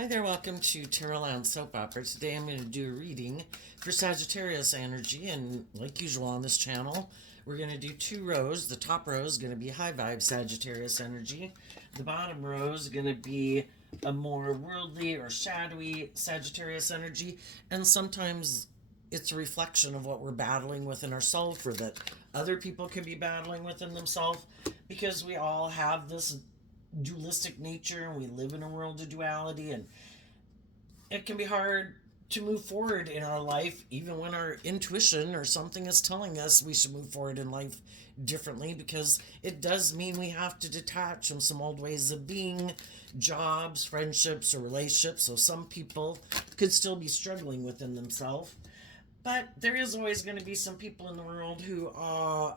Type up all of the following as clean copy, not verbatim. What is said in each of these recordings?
Hi there, welcome to Terrorland Soap Opera. Today I'm going to do a reading for Sagittarius energy, and like usual on this channel, we're going to do two rows. The top row is going to be high vibe Sagittarius energy. The bottom row is going to be a more worldly or shadowy Sagittarius energy, and sometimes it's a reflection of what we're battling within ourselves or that other people could be battling within themselves, because we all have this dualistic nature and we live in a world of duality, and it can be hard to move forward in our life even when our intuition or something is telling us we should move forward in life differently, because it does mean we have to detach from some old ways of being, jobs, friendships, or relationships. So some people could still be struggling within themselves, but there is always going to be some people in the world who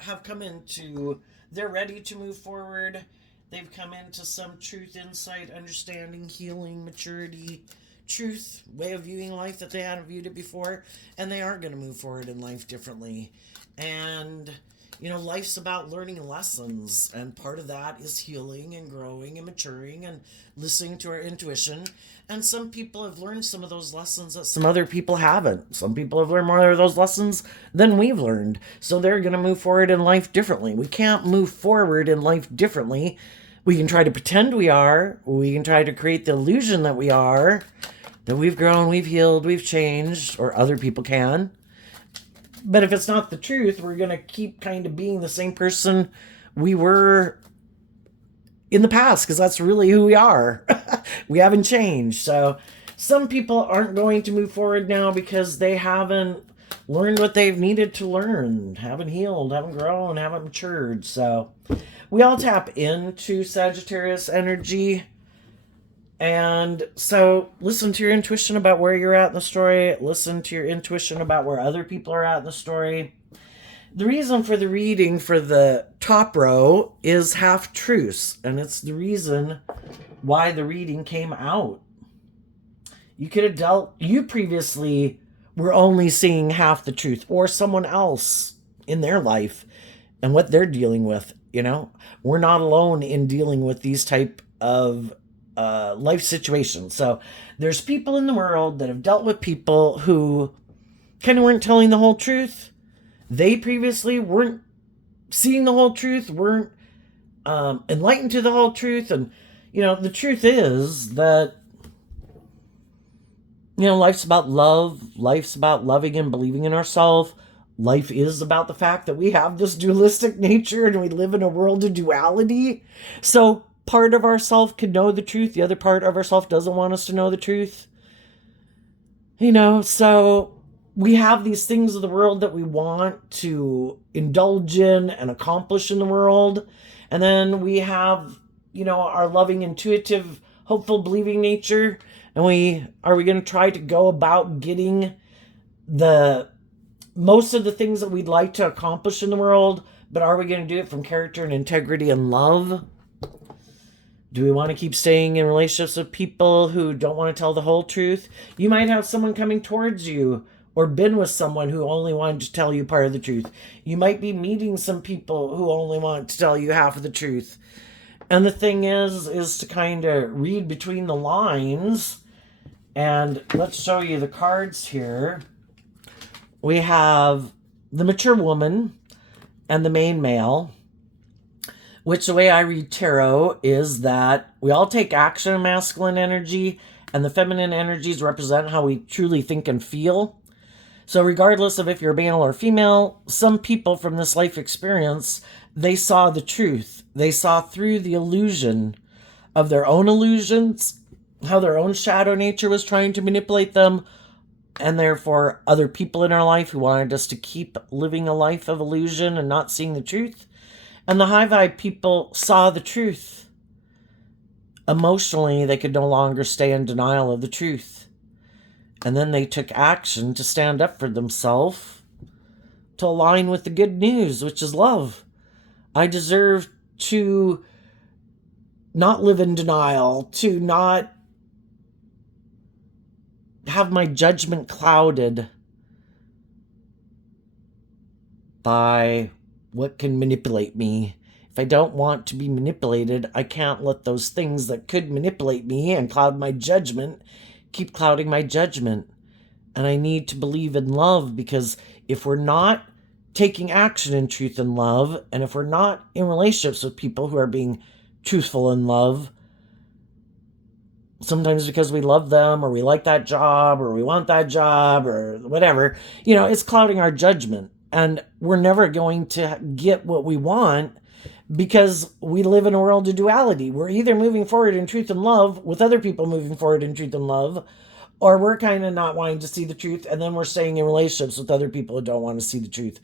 have come into, they're ready to move forward. They've come into some truth, insight, understanding, healing, maturity, truth, way of viewing life that they hadn't viewed it before, and they are going to move forward in life differently. And, life's about learning lessons, and part of that is healing and growing and maturing and listening to our intuition. And some people have learned some of those lessons that some other people haven't. Some people have learned more of those lessons than we've learned, so they're going to move forward in life differently. We can't move forward in life differently. We can try to pretend we are. We can try to create the illusion that we are, that we've grown, we've healed, we've changed, or other people can. But if it's not the truth, we're going to keep kind of being the same person we were in the past, because that's really who we are. We haven't changed. So some people aren't going to move forward now because they haven't learned what they've needed to learn, haven't healed, haven't grown, haven't matured. So we all tap into Sagittarius energy. And so listen to your intuition about where you're at in the story. Listen to your intuition about where other people are at in the story. The reason for the reading for the top row is half truths, and it's the reason why the reading came out. You previously were only seeing half the truth, or someone else in their life and what they're dealing with. We're not alone in dealing with these type of life situations. So there's people in the world that have dealt with people who kind of weren't telling the whole truth. They previously weren't seeing the whole truth, weren't enlightened to the whole truth. And the truth is that life's about love. Life's about loving and believing in ourselves. Life is about the fact that we have this dualistic nature and we live in a world of duality. So part of ourself can know the truth. The other part of ourself doesn't want us to know the truth. So we have these things of the world that we want to indulge in and accomplish in the world. And then we have, our loving, intuitive, hopeful, believing nature. And are we going to try to go about getting most of the things that we'd like to accomplish in the world, but are we going to do it from character and integrity and love? Do we want to keep staying in relationships with people who don't want to tell the whole truth? You might have someone coming towards you, or been with someone who only wanted to tell you part of the truth. You might be meeting some people who only want to tell you half of the truth. And the thing is to kind of read between the lines. And let's show you the cards here. We have the mature woman and the main male, which the way I read tarot is that we all take action in masculine energy, and the feminine energies represent how we truly think and feel. So regardless of if you're male or female, some people from this life experience, they saw the truth. They saw through the illusion of their own illusions, how their own shadow nature was trying to manipulate them, and therefore other people in our life who wanted us to keep living a life of illusion and not seeing the truth. And the high vibe people saw the truth. Emotionally, they could no longer stay in denial of the truth. And then they took action to stand up for themselves, to align with the good news, which is love. I deserve to not live in denial, to not have my judgment clouded by what can manipulate me. If I don't want to be manipulated, I can't let those things that could manipulate me and cloud my judgment keep clouding my judgment. And I need to believe in love, because if we're not taking action in truth and love, and if we're not in relationships with people who are being truthful in love, sometimes because we love them or we like that job or we want that job or whatever, it's clouding our judgment. And we're never going to get what we want, because we live in a world of duality. We're either moving forward in truth and love with other people moving forward in truth and love, or we're kind of not wanting to see the truth, and then we're staying in relationships with other people who don't want to see the truth.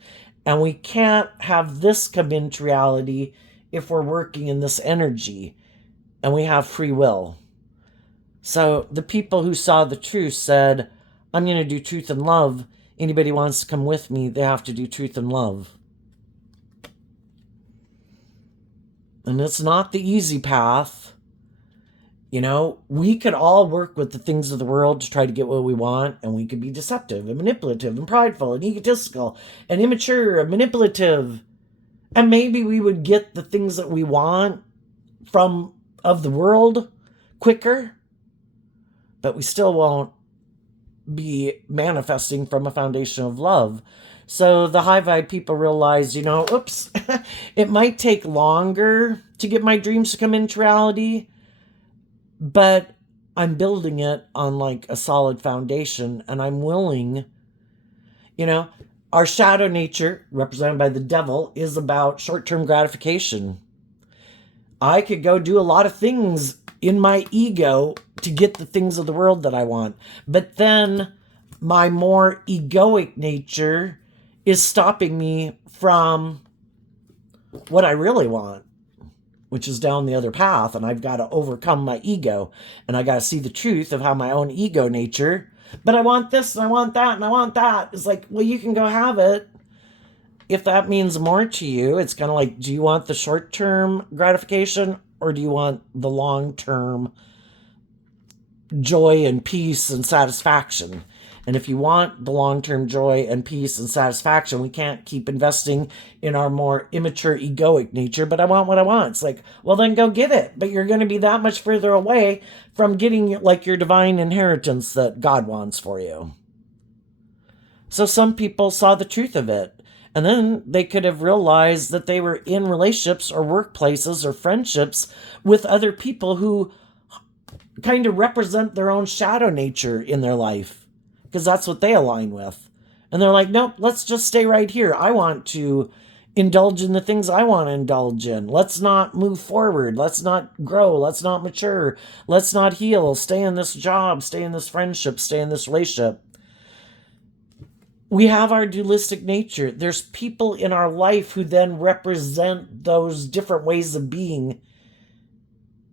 And we can't have this come into reality if we're working in this energy and we have free will. So the people who saw the truth said, I'm going to do truth and love. Anybody wants to come with me, they have to do truth and love. And it's not the easy path. We could all work with the things of the world to try to get what we want, and we could be deceptive and manipulative and prideful and egotistical and immature and manipulative. And maybe we would get the things that we want of the world quicker, but we still won't be manifesting from a foundation of love. So the high vibe people realize, oops, it might take longer to get my dreams to come into reality, but I'm building it on like a solid foundation, and I'm willing, our shadow nature, represented by the devil, is about short-term gratification. I could go do a lot of things in my ego to get the things of the world that I want, but then my more egoic nature is stopping me from what I really want, which is down the other path. And I've got to overcome my ego, and I got to see the truth of how my own ego nature, but I want this and I want that and I want that. It's like, well, you can go have it. If that means more to you, it's kind of like, do you want the short-term gratification, or do you want the long-term joy and peace and satisfaction? And if you want the long-term joy and peace and satisfaction, we can't keep investing in our more immature egoic nature. But I want what I want. It's like, well, then go get it. But you're going to be that much further away from getting like your divine inheritance that God wants for you. So some people saw the truth of it. And then they could have realized that they were in relationships or workplaces or friendships with other people who kind of represent their own shadow nature in their life, because that's what they align with. And they're like, nope, let's just stay right here. I want to indulge in the things I want to indulge in. Let's not move forward. Let's not grow. Let's not mature. Let's not heal. Stay in this job. Stay in this friendship. Stay in this relationship. We have our dualistic nature. There's people in our life who then represent those different ways of being.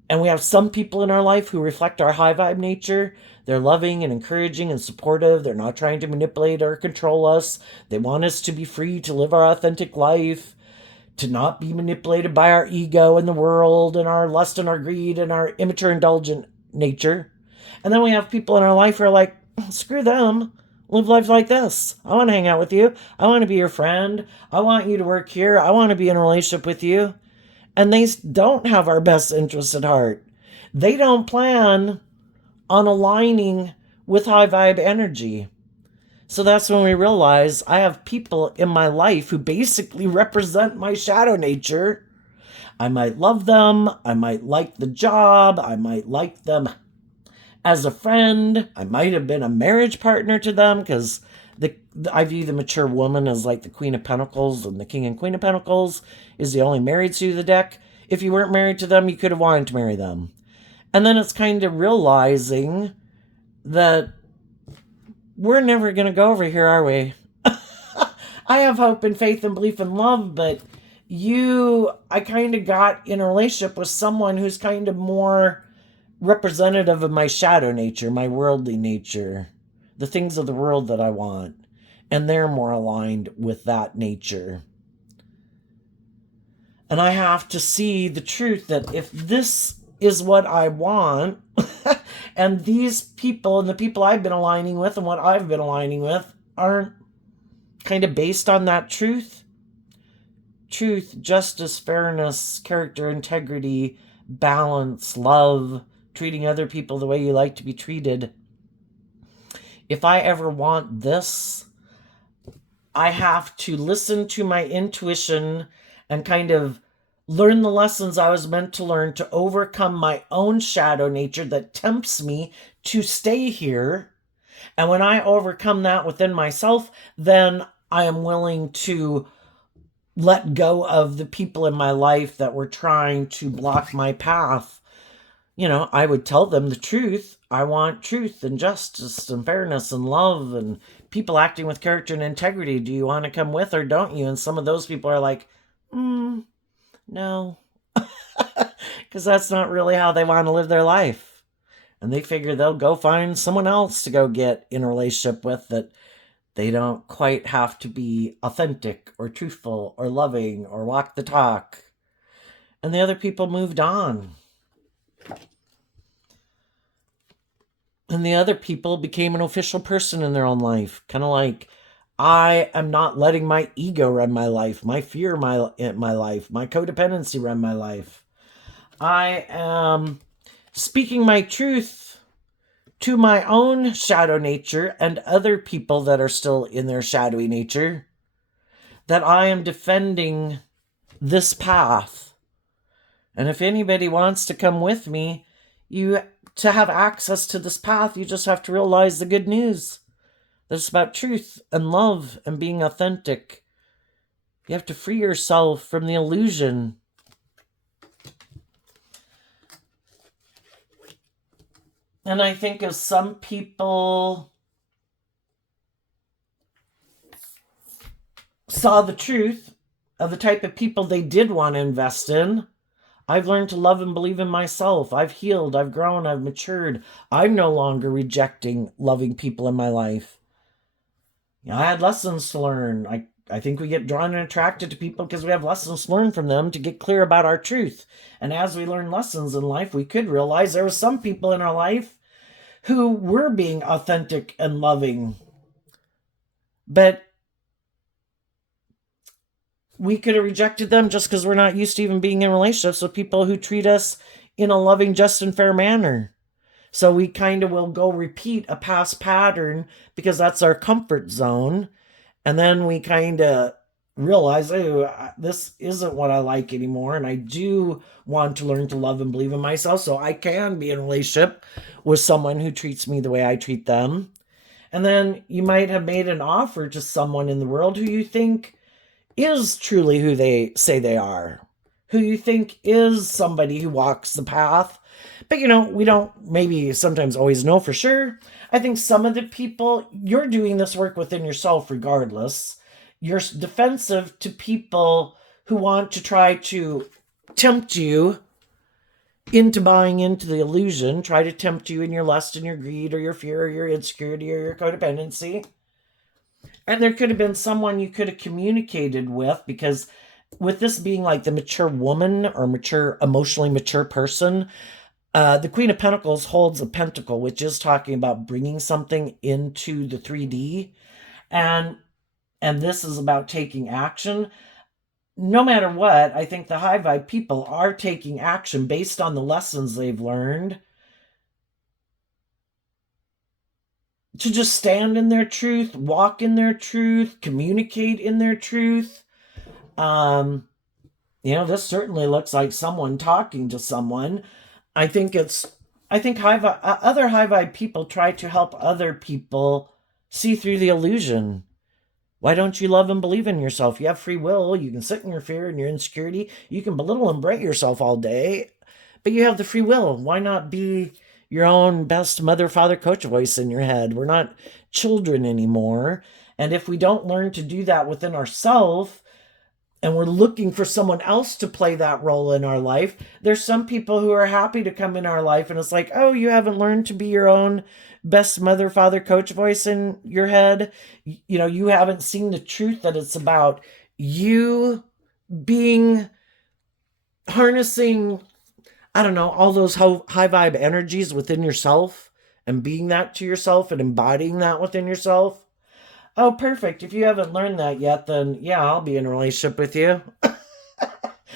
And we have some people in our life who reflect our high vibe nature. They're loving and encouraging and supportive. They're not trying to manipulate or control us. They want us to be free to live our authentic life, to not be manipulated by our ego and the world and our lust and our greed and our immature indulgent nature. And then we have people in our life who are like, screw them. Live life like this. I want to hang out with you. I want to be your friend. I want you to work here. I want to be in a relationship with you. And they don't have our best interest at heart. They don't plan on aligning with high vibe energy. So that's when we realize I have people in my life who basically represent my shadow nature. I might love them. I might like the job. I might like them as a friend. I might have been a marriage partner to them, because I view the mature woman as like the Queen of Pentacles, and the King and Queen of Pentacles is the only married suit of the deck. If you weren't married to them, you could have wanted to marry them. And then it's kind of realizing that we're never going to go over here, are we? I have hope and faith and belief and love, but I kind of got in a relationship with someone who's kind of more representative of my shadow nature, my worldly nature, the things of the world that I want. And they're more aligned with that nature. And I have to see the truth that if this is what I want, and these people and the people I've been aligning with and what I've been aligning with aren't kind of based on that truth, truth, justice, fairness, character, integrity, balance, love, treating other people the way you like to be treated. If I ever want this, I have to listen to my intuition and kind of learn the lessons I was meant to learn to overcome my own shadow nature that tempts me to stay here. And when I overcome that within myself, then I am willing to let go of the people in my life that were trying to block my path. You know, I would tell them the truth. I want truth and justice and fairness and love and people acting with character and integrity. Do you want to come with or don't you? And some of those people are like, no. Because that's not really how they want to live their life. And they figure they'll go find someone else to go get in a relationship with that they don't quite have to be authentic or truthful or loving or walk the talk. And the other people moved on. And the other people became an official person in their own life. Kind of like, I am not letting my ego run my life, my fear my life, my codependency run my life. I am speaking my truth to my own shadow nature and other people that are still in their shadowy nature, that I am defending this path. And if anybody wants to come with me, to have access to this path, you just have to realize the good news. That it's about truth and love and being authentic. You have to free yourself from the illusion. And I think of some people saw the truth of the type of people they did want to invest in. I've learned to love and believe in myself. I've healed, I've grown, I've matured. I'm no longer rejecting loving people in my life. You know, I had lessons to learn. I think we get drawn and attracted to people because we have lessons to learn from them to get clear about our truth. And as we learn lessons in life, we could realize there were some people in our life who were being authentic and loving. But we could have rejected them just because we're not used to even being in relationships with people who treat us in a loving, just, and fair manner. So we kind of will go repeat a past pattern because that's our comfort zone. And then we kind of realize, oh, this isn't what I like anymore. And I do want to learn to love and believe in myself so I can be in a relationship with someone who treats me the way I treat them. And then you might have made an offer to someone in the world who you think is truly who they say they are, who you think is somebody who walks the path. But, you know, we don't maybe sometimes always know for sure. I think some of the people, you're doing this work within yourself regardless. You're defensive to people who want to try to tempt you into buying into the illusion, try to tempt you in your lust and your greed or your fear or your insecurity or your codependency. And there could have been someone you could have communicated with, because with this being like the mature woman or mature, emotionally mature person, the Queen of Pentacles holds a pentacle, which is talking about bringing something into the 3D. And this is about taking action. No matter what, I think the high vibe people are taking action based on the lessons they've learned to just stand in their truth, walk in their truth, communicate in their truth. You know, this certainly looks like someone talking to someone. I think other high vibe people try to help other people see through the illusion. Why don't you love and believe in yourself? You have free will. You can sit in your fear and your insecurity. You can belittle and berate yourself all day, but you have the free will. Why not be your own best mother, father, coach voice in your head? We're not children anymore. And if we don't learn to do that within ourselves, and we're looking for someone else to play that role in our life, there's some people who are happy to come in our life, and it's like, oh, you haven't learned to be your own best mother, father, coach voice in your head. You know, you haven't seen the truth that it's about you being, harnessing, I don't know, all those high vibe energies within yourself and being that to yourself and embodying that within yourself. Oh, perfect. If you haven't learned that yet, then yeah, I'll be in a relationship with you.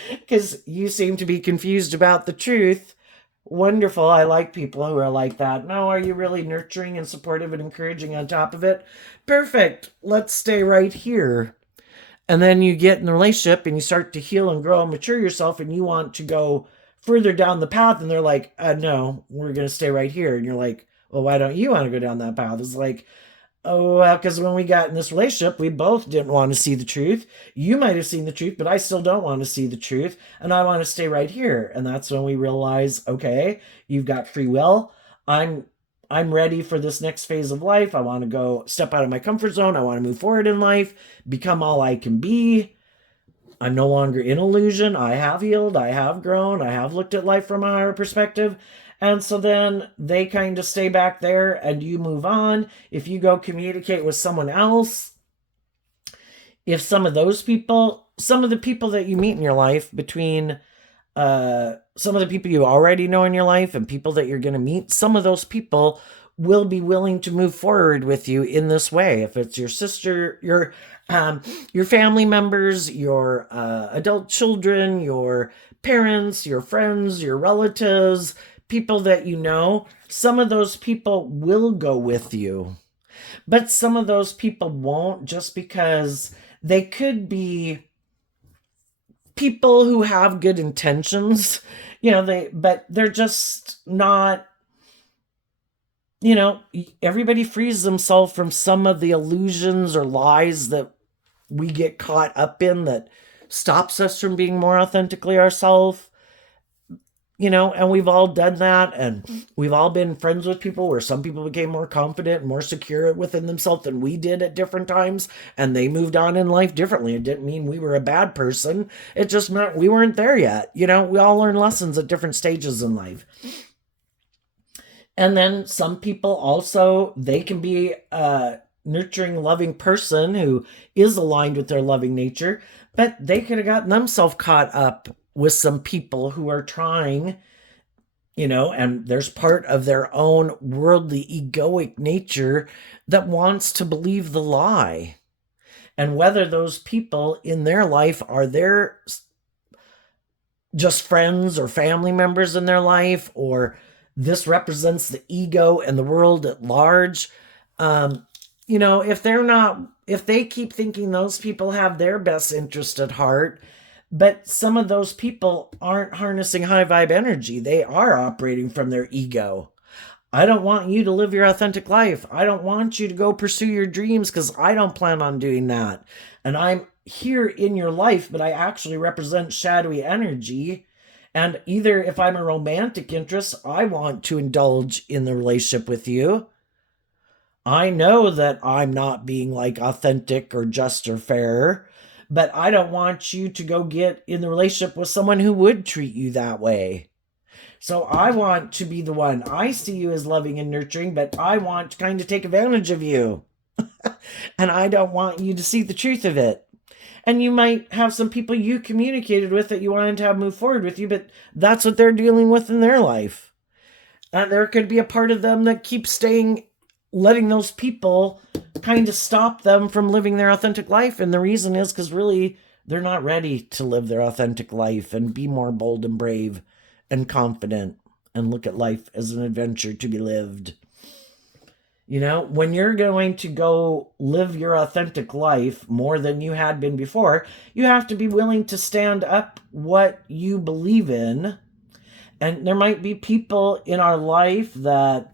Because you seem to be confused about the truth. Wonderful. I like people who are like that. No, are you really nurturing and supportive and encouraging on top of it? Perfect. Let's stay right here. And then you get in the relationship and you start to heal and grow and mature yourself, and you want to go further down the path, and they're like, no, we're going to stay right here. And you're like, well, why don't you want to go down that path? It's like, oh, well, because when we got in this relationship, we both didn't want to see the truth. You might have seen the truth, but I still don't want to see the truth, and I want to stay right here. And that's when we realize, okay, you've got free will. I'm ready for this next phase of life. I want to go step out of my comfort zone. I want to move forward in life, become all I can be. I'm no longer in illusion. I have healed. I have grown. I have looked at life from a higher perspective. And so then they kind of stay back there and you move on. If you go communicate with someone else, if some of those people, some of the people that you meet in your life, between some of the people you already know in your life and people that you're going to meet, some of those people will be willing to move forward with you in this way. If it's your sister, your family members, your adult children, your parents, your friends, your relatives, people that you know, some of those people will go with you. But some of those people won't, just because they could be people who have good intentions, but they're just not, everybody frees themselves from some of the illusions or lies that we get caught up in that stops us from being more authentically ourselves. And we've all done that, and we've all been friends with people where some people became more confident and more secure within themselves than we did at different times, and they moved on in life differently. It didn't mean we were a bad person. It just meant we weren't there yet. We all learn lessons at different stages in life. And then some people also, they can be a nurturing, loving person who is aligned with their loving nature, but they could have gotten themselves caught up with some people who are trying, and there's part of their own worldly egoic nature that wants to believe the lie. And whether those people in their life are their just friends or family members in their life, or this represents the ego and the world at large, if they keep thinking those people have their best interest at heart, but some of those people aren't harnessing high vibe energy. They are operating from their ego. I don't want you to live your authentic life. I don't want you to go pursue your dreams because I don't plan on doing that. And I'm here in your life, but I actually represent shadowy energy. And either if I'm a romantic interest, I want to indulge in the relationship with you. I know that I'm not being like authentic or just or fair, but I don't want you to go get in the relationship with someone who would treat you that way. So I want to be the one. I see you as loving and nurturing, but I want to kind of take advantage of you. And I don't want you to see the truth of it. And you might have some people you communicated with that you wanted to have move forward with you, but that's what they're dealing with in their life. And there could be a part of them that keeps letting those people kind of stop them from living their authentic life. And the reason is because really they're not ready to live their authentic life and be more bold and brave and confident and look at life as an adventure to be lived. When you're going to go live your authentic life more than you had been before, you have to be willing to stand up what you believe in. And there might be people in our life that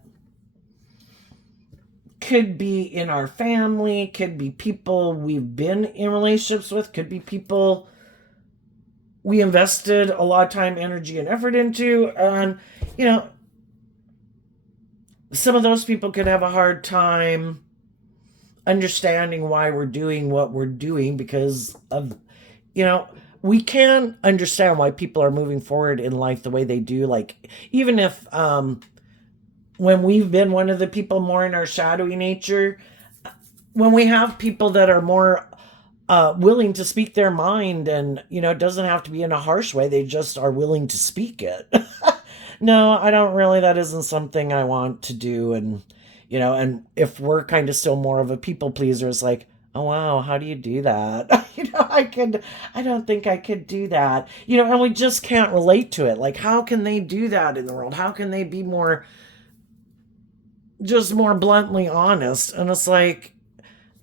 could be in our family, could be people we've been in relationships with, could be people we invested a lot of time, energy, and effort into. And, some of those people could have a hard time understanding why we're doing what we're doing because of, we can understand why people are moving forward in life the way they do. Like, even if, when we've been one of the people more in our shadowy nature, when we have people that are more willing to speak their mind, and, it doesn't have to be in a harsh way. They just are willing to speak it. No, I don't really, that isn't something I want to do. And, and if we're kind of still more of a people pleaser, it's like, Oh wow, how do you do that? I don't think I could do that. And we just can't relate to it. Like, how can they do that in the world? How can they be just more bluntly honest? And it's like,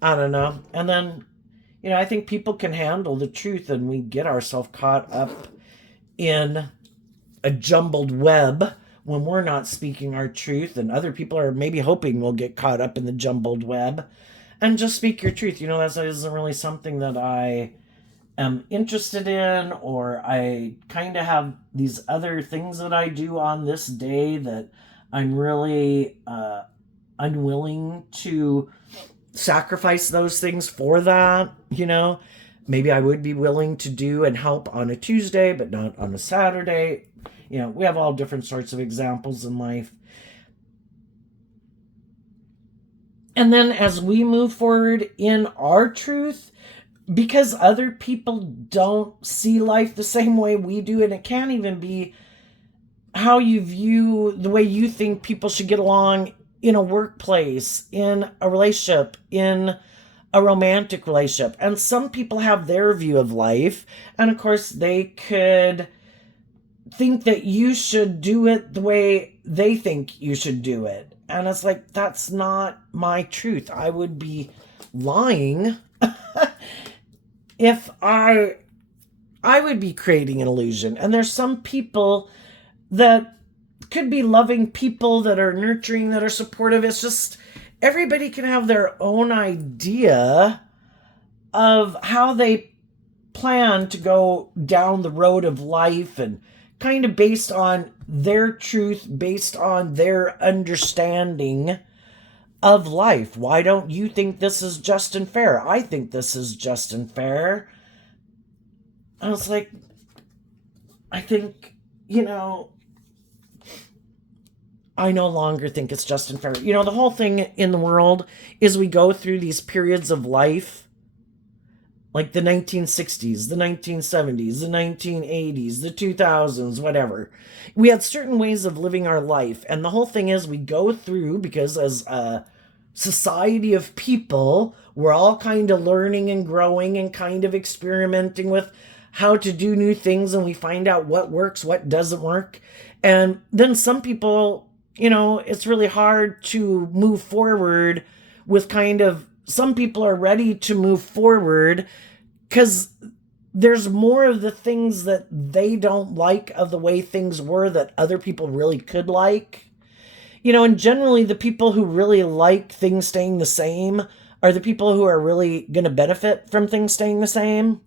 I don't know. And then, I think people can handle the truth, and we get ourselves caught up in a jumbled web when we're not speaking our truth, and other people are maybe hoping we'll get caught up in the jumbled web. And just speak your truth. That isn't really something that I am interested in, or I kind of have these other things that I do on this day that I'm really unwilling to sacrifice those things for that. Maybe I would be willing to do and help on a Tuesday, but not on a Saturday. We have all different sorts of examples in life. And then as we move forward in our truth, because other people don't see life the same way we do, and it can't even be how you view the way you think people should get along in a workplace, in a relationship, in a romantic relationship. And some people have their view of life, and of course they could think that you should do it the way they think you should do it. And it's like, that's not my truth. I would be lying if I would be creating an illusion. And there's some people that could be loving people, that are nurturing, that are supportive. It's just everybody can have their own idea of how they plan to go down the road of life, and kind of based on their truth, based on their understanding of life. Why don't you think this is just and fair? I think this is just and fair. I was like, I think, I no longer think it's just and fair. The whole thing in the world is we go through these periods of life, like the 1960s, the 1970s, the 1980s, the 2000s, whatever. We had certain ways of living our life. And the whole thing is we go through, because as a society of people, we're all kind of learning and growing and kind of experimenting with how to do new things. And we find out what works, what doesn't work. And then some people, it's really hard to move forward with some people are ready to move forward because there's more of the things that they don't like of the way things were that other people really could like. And generally the people who really like things staying the same are the people who are really going to benefit from things staying the same.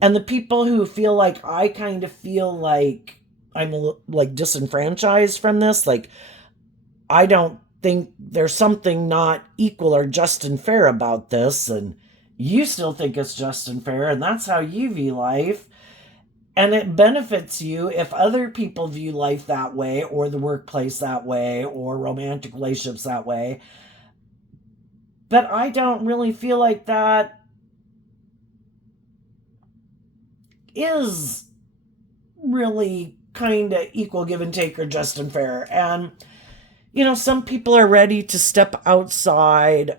And the people who feel like, I kind of feel like I'm like disenfranchised from this, like I don't think there's something not equal or just and fair about this, and you still think it's just and fair, and that's how you view life. And it benefits you if other people view life that way, or the workplace that way, or romantic relationships that way. But I don't really feel like that is really kind of equal give and take or just and fair. And some people are ready to step outside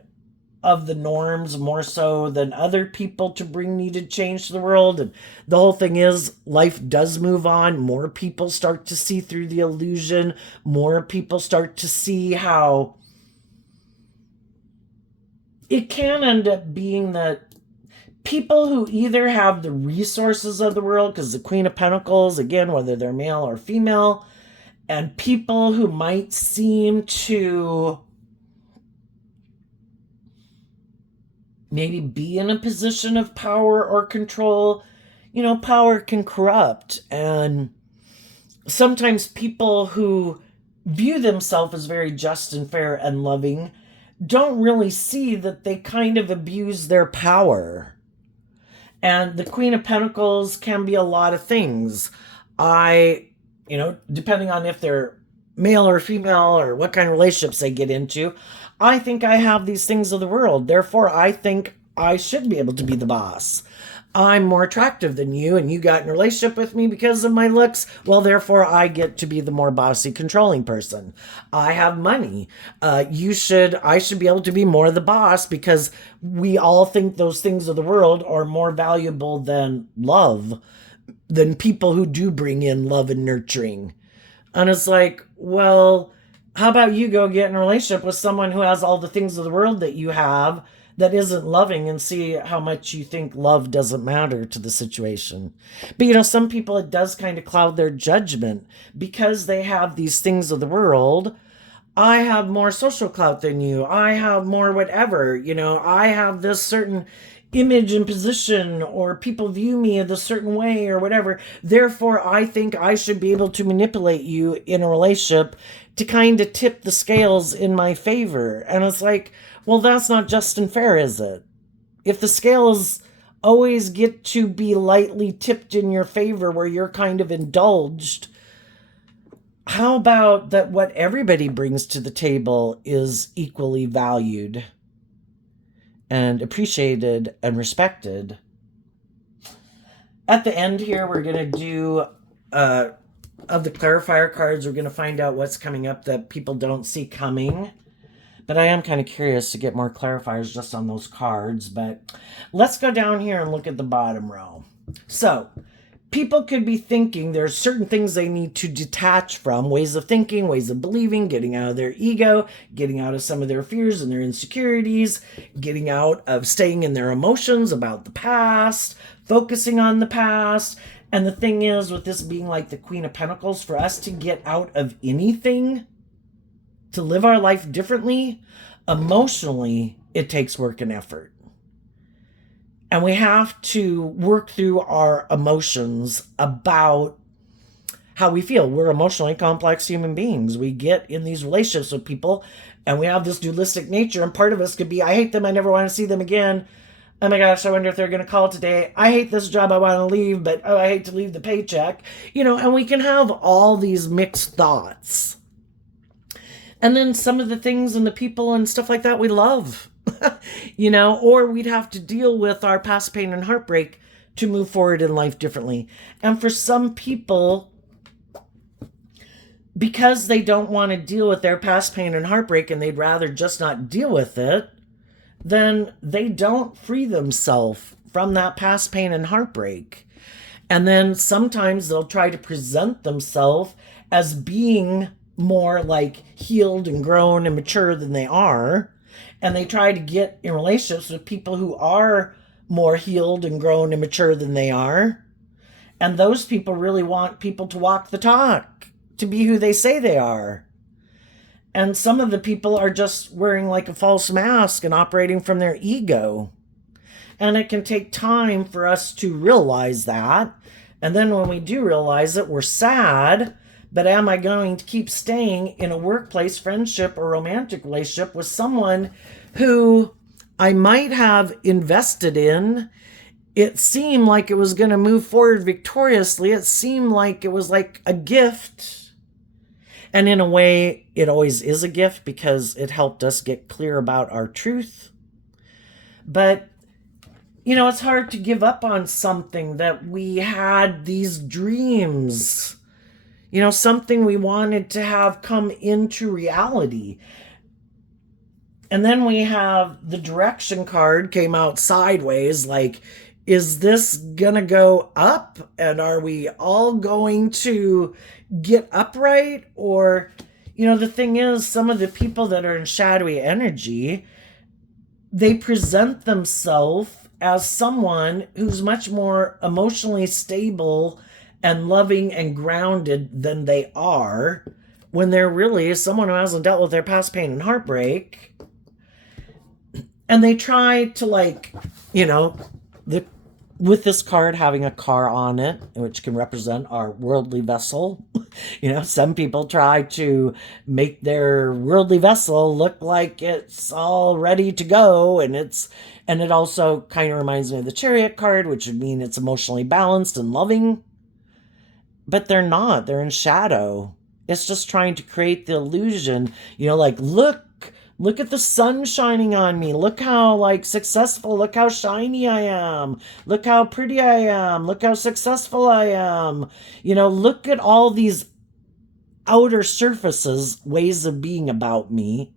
of the norms more so than other people to bring needed change to the world. And the whole thing is, life does move on. More people start to see through the illusion. More people start to see how it can end up being that people who either have the resources of the world, because the Queen of Pentacles, again, whether they're male or female, and people who might seem to maybe be in a position of power or control, power can corrupt. And sometimes people who view themselves as very just and fair and loving don't really see that they kind of abuse their power. And the Queen of Pentacles can be a lot of things. Depending on if they're male or female or what kind of relationships they get into, I think I have these things of the world. Therefore, I think I should be able to be the boss. I'm more attractive than you, and you got in a relationship with me because of my looks. Well, therefore, I get to be the more bossy, controlling person. I have money. I should be able to be more the boss because we all think those things of the world are more valuable than love, than people who do bring in love and nurturing. And it's like, well, how about you go get in a relationship with someone who has all the things of the world that you have that isn't loving, and see how much you think love doesn't matter to the situation. But some people, it does kind of cloud their judgment because they have these things of the world. I have more social clout than you. I have more whatever. I have this certain image and position, or people view me in a certain way or whatever. Therefore, I think I should be able to manipulate you in a relationship to kind of tip the scales in my favor. And it's like, well, that's not just and fair, is it? If the scales always get to be lightly tipped in your favor where you're kind of indulged, how about that what everybody brings to the table is equally valued and appreciated and respected? At the end here, we're going to do, of the clarifier cards, we're going to find out what's coming up that people don't see coming. But I am kind of curious to get more clarifiers just on those cards. But let's go down here and look at the bottom row. So, people could be thinking there's certain things they need to detach from, ways of thinking, ways of believing, getting out of their ego, getting out of some of their fears and their insecurities, getting out of staying in their emotions about the past, focusing on the past. And the thing is, with this being like the Queen of Pentacles, for us to get out of anything, to live our life differently, emotionally, it takes work and effort. And we have to work through our emotions about how we feel. We're emotionally complex human beings. We get in these relationships with people and we have this dualistic nature. And part of us could be, I hate them, I never want to see them again. Oh my gosh, I wonder if they're going to call today. I hate this job, I want to leave, but I hate to leave the paycheck. And we can have all these mixed thoughts. And then some of the things and the people and stuff like that we love, or we'd have to deal with our past pain and heartbreak to move forward in life differently. And for some people, because they don't want to deal with their past pain and heartbreak and they'd rather just not deal with it, then they don't free themselves from that past pain and heartbreak. And then sometimes they'll try to present themselves as being more like healed and grown and mature than they are. And they try to get in relationships with people who are more healed and grown and mature than they are. And those people really want people to walk the talk, to be who they say they are. And some of the people are just wearing like a false mask and operating from their ego. And it can take time for us to realize that. And then when we do realize it, we're sad. But am I going to keep staying in a workplace, friendship, or romantic relationship with someone who I might have invested in? It seemed like it was going to move forward victoriously. It seemed like it was like a gift. And in a way, it always is a gift because it helped us get clear about our truth. But, it's hard to give up on something that we had these dreams, something we wanted to have come into reality. And then we have the direction card came out sideways, like, is this gonna go up? And are we all going to get upright? Or, the thing is, some of the people that are in shadowy energy, they present themselves as someone who's much more emotionally stable and loving and grounded than they are, when they're really someone who hasn't dealt with their past pain and heartbreak. And they try to with this card having a car on it, which can represent our worldly vessel. Some people try to make their worldly vessel look like it's all ready to go. And it also kind of reminds me of the Chariot card, which would mean it's emotionally balanced and loving. But they're not. They're in shadow. It's just trying to create the illusion, look, Look at the sun shining on me. Look how like successful. Look how shiny I am. Look how pretty I am. Look how successful I am. You know, look at all these outer surfaces, ways of being about me.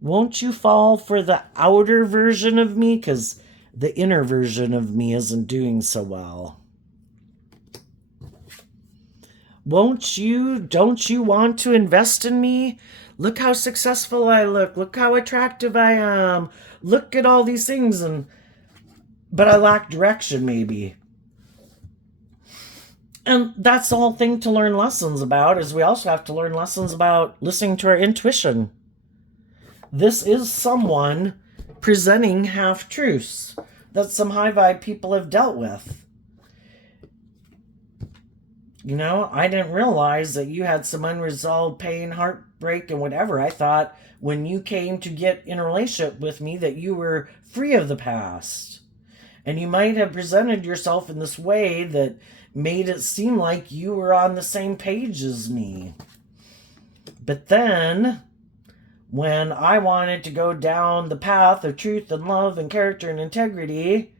Won't you fall for the outer version of me? Because the inner version of me isn't doing so well. Don't you want to invest in me? Look how successful I look. Look how attractive I am. Look at all these things, but I lack direction maybe. And that's the whole thing to learn lessons about, is we also have to learn lessons about listening to our intuition. This is someone presenting half-truths that some high vibe people have dealt with. You know, I didn't realize that you had some unresolved pain, heartbreak, and whatever. I thought when you came to get in a relationship with me that you were free of the past. And you might have presented yourself in this way that made it seem like you were on the same page as me. But then, when I wanted to go down the path of truth and love and character and integrity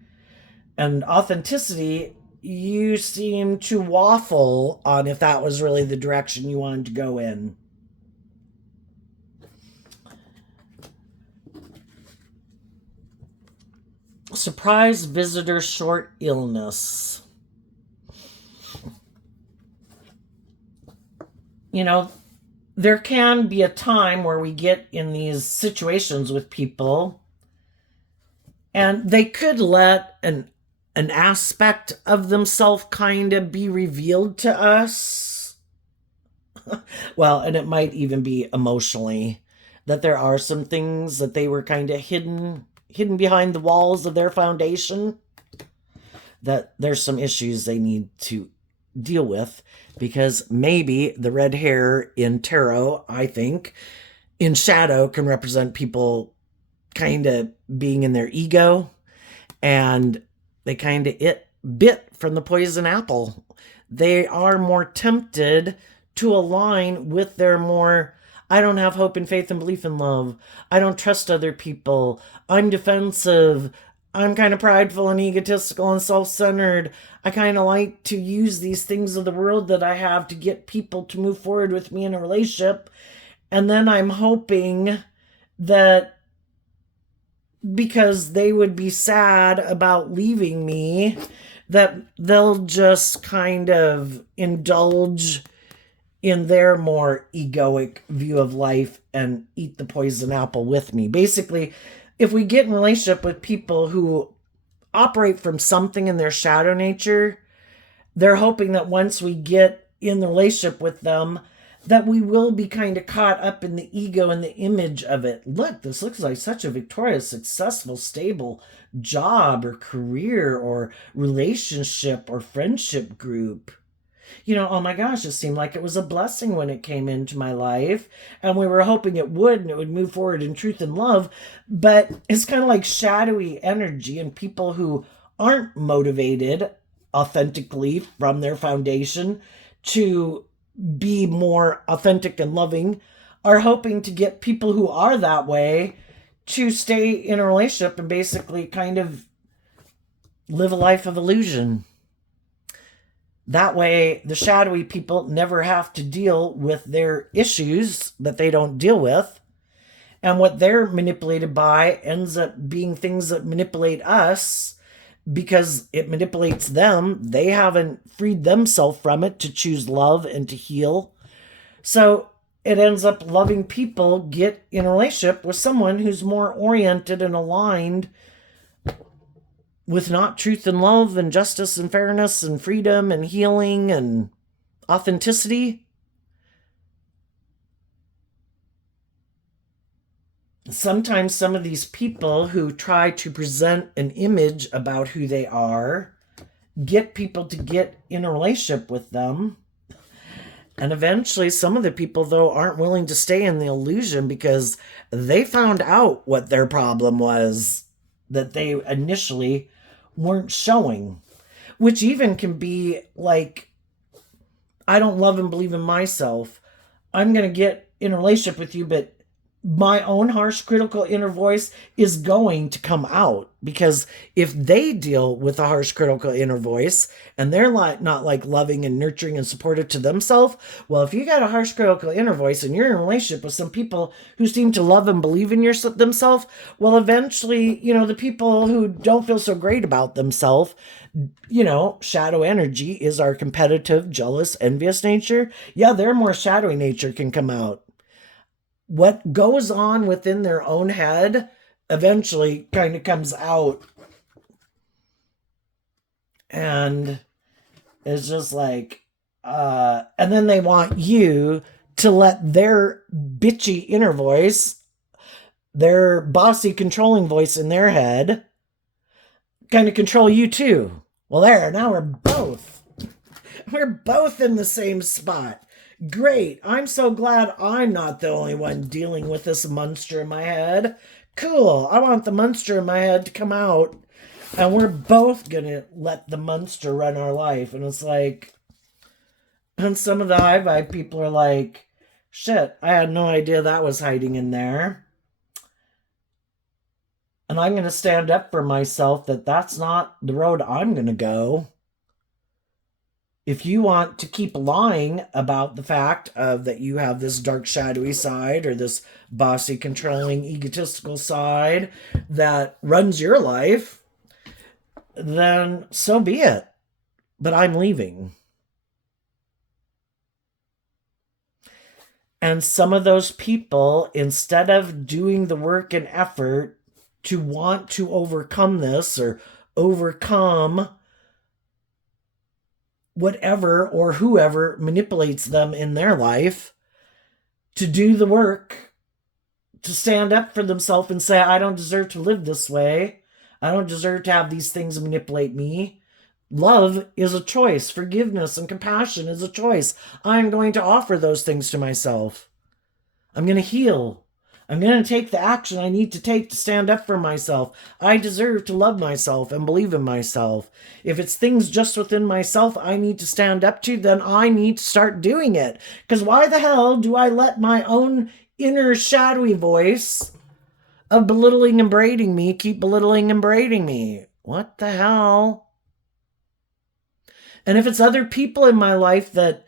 and authenticity, you seemed to waffle on if that was really the direction you wanted to go in. Surprise visitor, short illness. You know, there can be a time where we get in these situations with people and they could let an aspect of themselves kind of be revealed to us. Well, and it might even be emotionally, that there are some things that they were kind of hidden behind the walls of their foundation, that there's some issues they need to deal with, because maybe the red hair in tarot, I think, in shadow can represent people kind of being in their ego, and they kind of bit from the poison apple. They are more tempted to align with their more, I don't have hope and faith and belief in love. I don't trust other people. I'm defensive. I'm kind of prideful and egotistical and self-centered. I kind of like to use these things of the world that I have to get people to move forward with me in a relationship. And then I'm hoping that because they would be sad about leaving me, that they'll just kind of indulge in their more egoic view of life and eat the poison apple with me. Basically, if we get in relationship with people who operate from something in their shadow nature, they're hoping that once we get in the relationship with them, that we will be kind of caught up in the ego and the image of it. Look, this looks like such a victorious, successful, stable job or career or relationship or friendship group. You know, oh my gosh, it seemed like it was a blessing when it came into my life, and we were hoping it would, and it would move forward in truth and love. But it's kind of like shadowy energy, and people who aren't motivated authentically from their foundation to be more authentic and loving are hoping to get people who are that way to stay in a relationship and basically kind of live a life of illusion. That way, the shadowy people never have to deal with their issues that they don't deal with. And what they're manipulated by ends up being things that manipulate us, because it manipulates them. They haven't freed themselves from it to choose love and to heal. So it ends up loving people get in a relationship with someone who's more oriented and aligned with not truth and love and justice and fairness and freedom and healing and authenticity. Sometimes some of these people who try to present an image about who they are get people to get in a relationship with them. And eventually some of the people, though, aren't willing to stay in the illusion because they found out what their problem was that they initially weren't showing. Which even can be like, I don't love and believe in myself. I'm going to get in a relationship with you, but my own harsh critical inner voice is going to come out, because if they deal with a harsh critical inner voice and they're like not like loving and nurturing and supportive to themselves, well, if you got a harsh critical inner voice and you're in a relationship with some people who seem to love and believe in themselves, well, eventually, the people who don't feel so great about themselves, shadow energy is our competitive, jealous, envious nature. Yeah, their more shadowy nature can come out. What goes on within their own head eventually kind of comes out. And it's just like, and then they want you to let their bitchy inner voice, their bossy controlling voice in their head, kind of control you too. Well, now we're both in the same spot. Great. I'm so glad I'm not the only one dealing with this monster in my head. Cool. I want the monster in my head to come out, and we're both going to let the monster run our life. And it's like, and some of the high vibe people are like, shit, I had no idea that was hiding in there. And I'm going to stand up for myself that that's not the road I'm going to go. If you want to keep lying about the fact of that you have this dark shadowy side or this bossy, controlling, egotistical side that runs your life, then so be it. But I'm leaving. And some of those people, instead of doing the work and effort to want to overcome this or overcome whatever or whoever manipulates them in their life, to do the work, to stand up for themselves and say, I don't deserve to live this way. I don't deserve to have these things manipulate me. Love is a choice. Forgiveness and compassion is a choice. I'm going to offer those things to myself. I'm going to heal. I'm going to take the action I need to take to stand up for myself. I deserve to love myself and believe in myself. If it's things just within myself I need to stand up to, then I need to start doing it. Because why the hell do I let my own inner shadowy voice of belittling and berating me keep belittling and berating me? What the hell? And if it's other people in my life that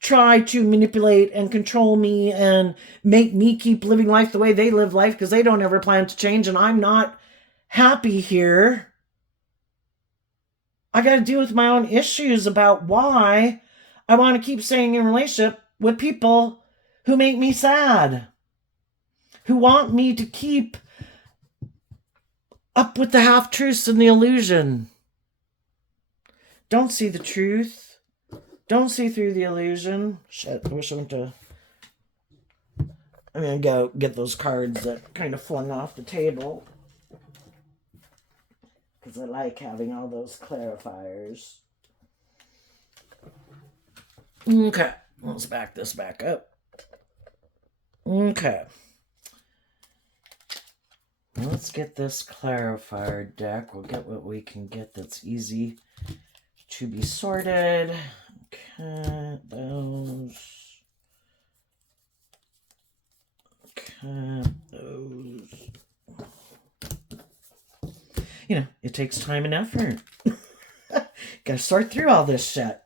try to manipulate and control me and make me keep living life the way they live life because they don't ever plan to change and I'm not happy here, I got to deal with my own issues about why I want to keep staying in a relationship with people who make me sad, who want me to keep up with the half-truths and the illusion. Don't see the truth. Don't see through the illusion. Shit, I wish I went to... I'm going to go get those cards that kind of flung off the table. Because I like having all those clarifiers. Okay, let's back this back up. Okay. Let's get this clarifier deck. We'll get what we can get that's easy to be sorted. Okay, those. Okay, those. It takes time and effort. Gotta sort through all this shit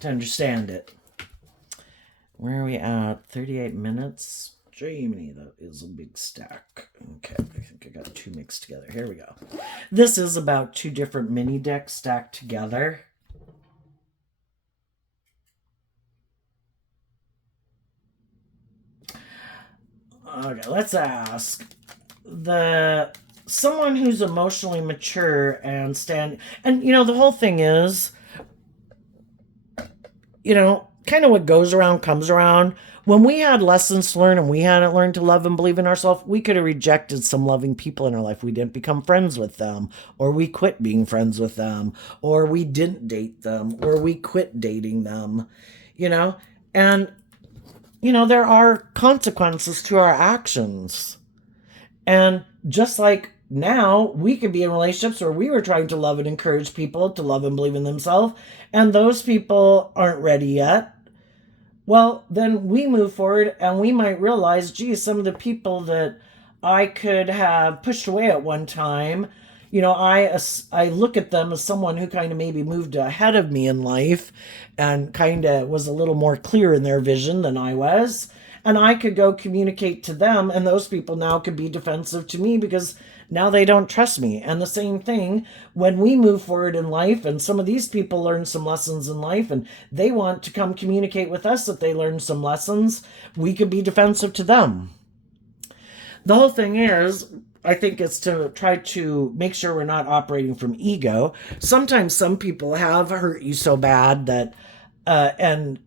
to understand it. Where are we at? 38 minutes. Jamie, that is a big stack. Okay, I think I got two mixed together. Here we go. This is about two different mini decks stacked together. Okay, let's ask someone who's emotionally mature and the whole thing is, kind of what goes around comes around. When we had lessons to learn and we hadn't learned to love and believe in ourselves, we could have rejected some loving people in our life. We didn't become friends with them, or we quit being friends with them, or we didn't date them, or we quit dating them, and there are consequences to our actions. And just like now, we could be in relationships where we were trying to love and encourage people to love and believe in themselves, and those people aren't ready yet. well, then we move forward and we might realize, gee, some of the people that I could have pushed away at one time, I look at them as someone who kind of maybe moved ahead of me in life and kind of was a little more clear in their vision than I was. And I could go communicate to them, and those people now could be defensive to me because now they don't trust me. And the same thing when we move forward in life, and some of these people learn some lessons in life and they want to come communicate with us that they learned some lessons, we could be defensive to them. The whole thing is, I think it's to try to make sure we're not operating from ego. Sometimes some people have hurt you so bad that, and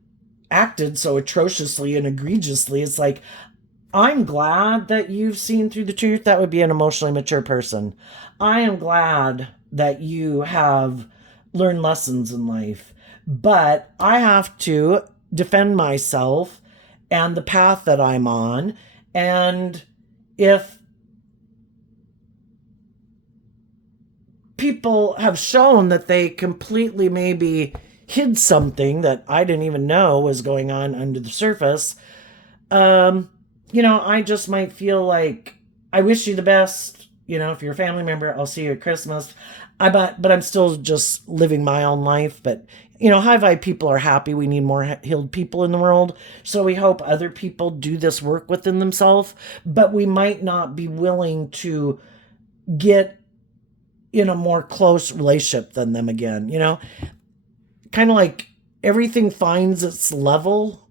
acted so atrociously and egregiously. It's like, I'm glad that you've seen through the truth. That would be an emotionally mature person. I am glad that you have learned lessons in life, but I have to defend myself and the path that I'm on. And if people have shown that they completely maybe hid something that I didn't even know was going on under the surface, I just might feel like, I wish you the best. If you're a family member, I'll see you at Christmas. But I'm still just living my own life. But, high vibe people are happy. We need more healed people in the world. So we hope other people do this work within themselves. But we might not be willing to get in a more close relationship than them again. Kind of like everything finds its level.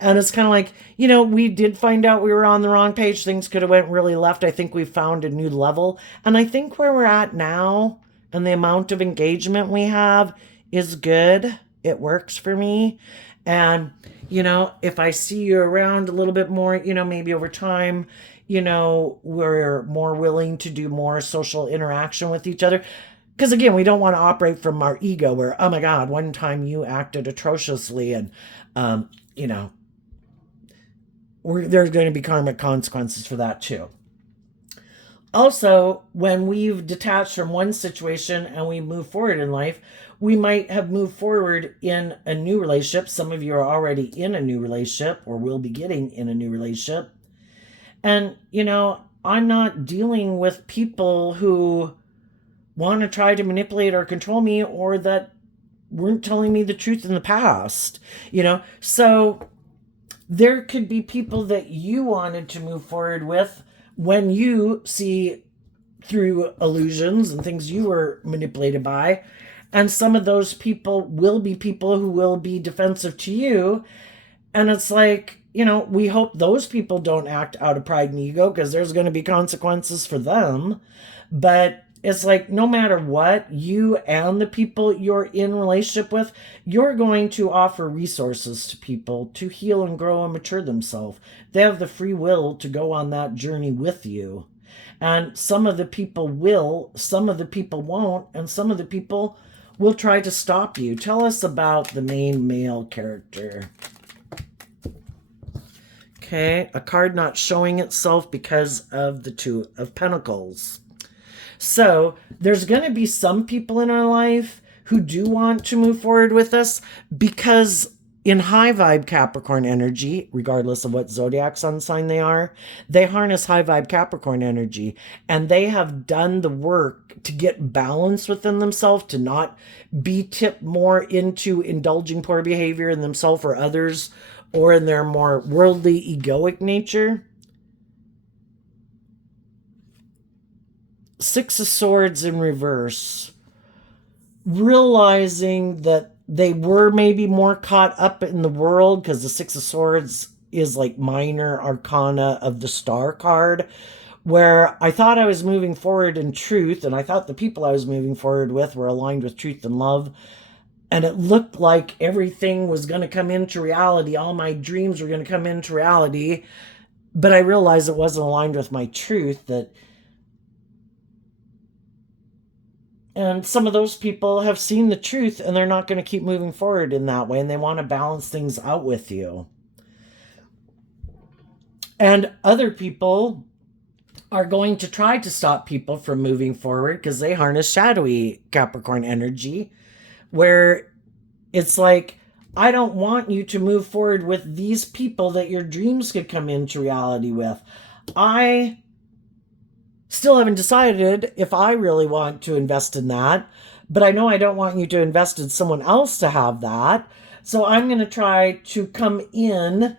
And it's kind of like, we did find out we were on the wrong page. Things could have went really left. I think we found a new level. And I think where we're at now and the amount of engagement we have is good. It works for me. And, if I see you around a little bit more, maybe over time, we're more willing to do more social interaction with each other. Because again, we don't want to operate from our ego where, oh my God, one time you acted atrociously and, there's going to be karmic consequences for that too. Also, when we've detached from one situation and we move forward in life, we might have moved forward in a new relationship. Some of you are already in a new relationship or will be getting in a new relationship. And, I'm not dealing with people who want to try to manipulate or control me or that weren't telling me the truth in the past, So there could be people that you wanted to move forward with when you see through illusions and things you were manipulated by. And some of those people will be people who will be defensive to you. And it's like, we hope those people don't act out of pride and ego because there's going to be consequences for them. But it's like, no matter what, you and the people you're in relationship with, you're going to offer resources to people to heal and grow and mature themselves. They have the free will to go on that journey with you. And some of the people will, some of the people won't, and some of the people will try to stop you. Tell us about the main male character. Okay, a card not showing itself because of the Two of Pentacles. So there's going to be some people in our life who do want to move forward with us because in high vibe Capricorn energy, regardless of what zodiac sun sign they harness high vibe Capricorn energy, and they have done the work to get balance within themselves, to not be tipped more into indulging poor behavior in themselves or others, or in their more worldly egoic nature. Six of Swords in reverse. Realizing that they were maybe more caught up in the world, because the Six of Swords is like minor arcana of the Star card, where I thought I was moving forward in truth, and I thought the people I was moving forward with were aligned with truth and love, and it looked like everything was going to come into reality. All my dreams were going to come into reality, but I realized it wasn't aligned with my truth. And some of those people have seen the truth and they're not going to keep moving forward in that way. And they want to balance things out with you. And other people are going to try to stop people from moving forward because they harness shadowy Capricorn energy, where it's like, I don't want you to move forward with these people that your dreams could come into reality with. I still haven't decided if I really want to invest in that, but I know I don't want you to invest in someone else to have that. So I'm going to try to come in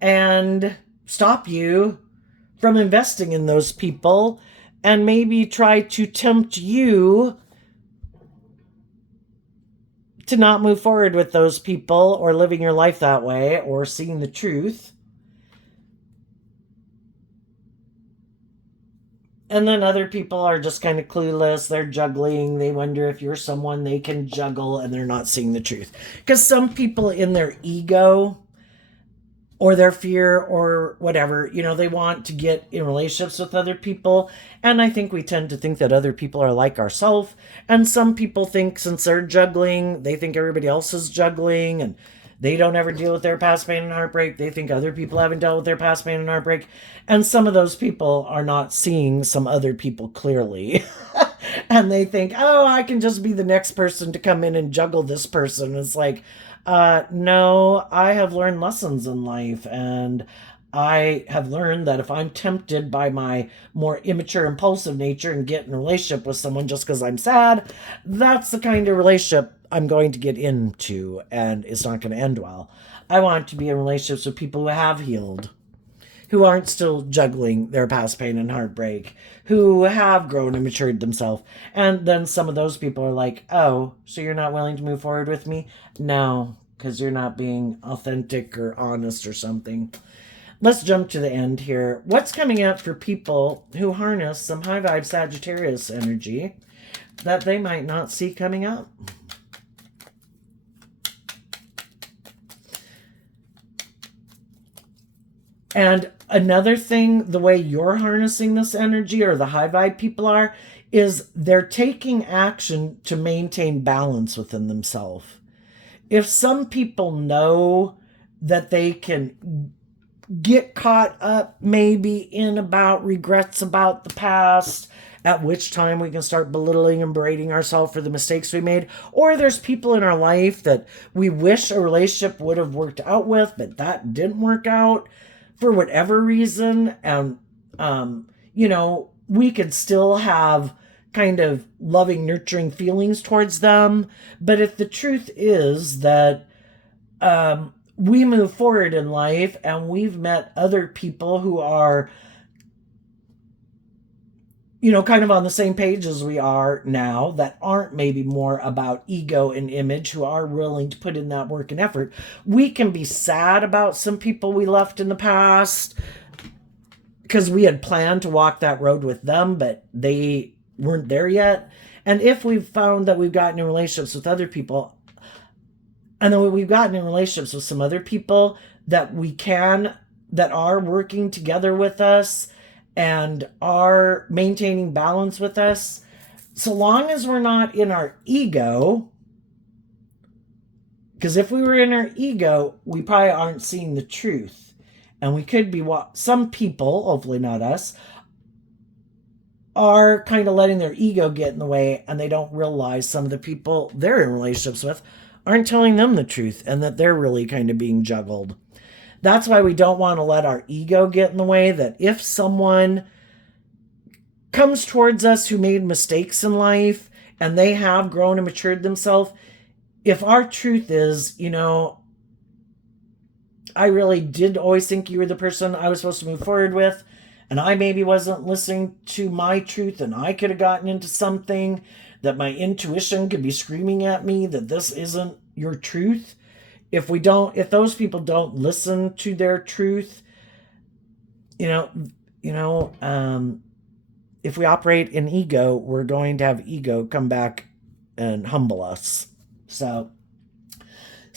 and stop you from investing in those people and maybe try to tempt you to not move forward with those people or living your life that way or seeing the truth. And then other people are just kind of clueless. They're juggling. They wonder if you're someone they can juggle, and they're not seeing the truth. Because some people in their ego or their fear or whatever, they want to get in relationships with other people. And I think we tend to think that other people are like ourselves. And some people think since they're juggling, they think everybody else is juggling, and they don't ever deal with their past pain and heartbreak. They think other people haven't dealt with their past pain and heartbreak. And some of those people are not seeing some other people clearly. And they think, oh, I can just be the next person to come in and juggle this person. It's like, no, I have learned lessons in life. And I have learned that if I'm tempted by my more immature, impulsive nature and get in a relationship with someone just because I'm sad, that's the kind of relationship I'm going to get into, and it's not going to end well. I want to be in relationships with people who have healed, who aren't still juggling their past pain and heartbreak, who have grown and matured themselves. And then some of those people are like, oh, so you're not willing to move forward with me? No, because you're not being authentic or honest or something. Let's jump to the end here. What's coming up for people who harness some high vibe Sagittarius energy that they might not see coming up? And another thing, the way you're harnessing this energy, or the high vibe people are, is they're taking action to maintain balance within themselves. If some people know that they can get caught up maybe in about regrets about the past, at which time we can start belittling and berating ourselves for the mistakes we made, or there's people in our life that we wish a relationship would have worked out with, but that didn't work out for whatever reason, and we could still have kind of loving, nurturing feelings towards them. But if the truth is that we move forward in life and we've met other people who are, kind of on the same page as we are now, that aren't maybe more about ego and image, who are willing to put in that work and effort. We can be sad about some people we left in the past because we had planned to walk that road with them, but they weren't there yet. And if we've found that we've gotten in relationships with other people, and then we've gotten in relationships with some other people that are working together with us and are maintaining balance with us, so long as we're not in our ego, because if we were in our ego, we probably aren't seeing the truth. And we could be some people, hopefully not us, are kind of letting their ego get in the way, and they don't realize some of the people they're in relationships with aren't telling them the truth, and that they're really kind of being juggled. That's why we don't want to let our ego get in the way, that if someone comes towards us who made mistakes in life and they have grown and matured themselves, if our truth is, I really did always think you were the person I was supposed to move forward with, and I maybe wasn't listening to my truth, and I could have gotten into something that my intuition could be screaming at me that this isn't your truth. If those people don't listen to their truth, if we operate in ego, we're going to have ego come back and humble us. So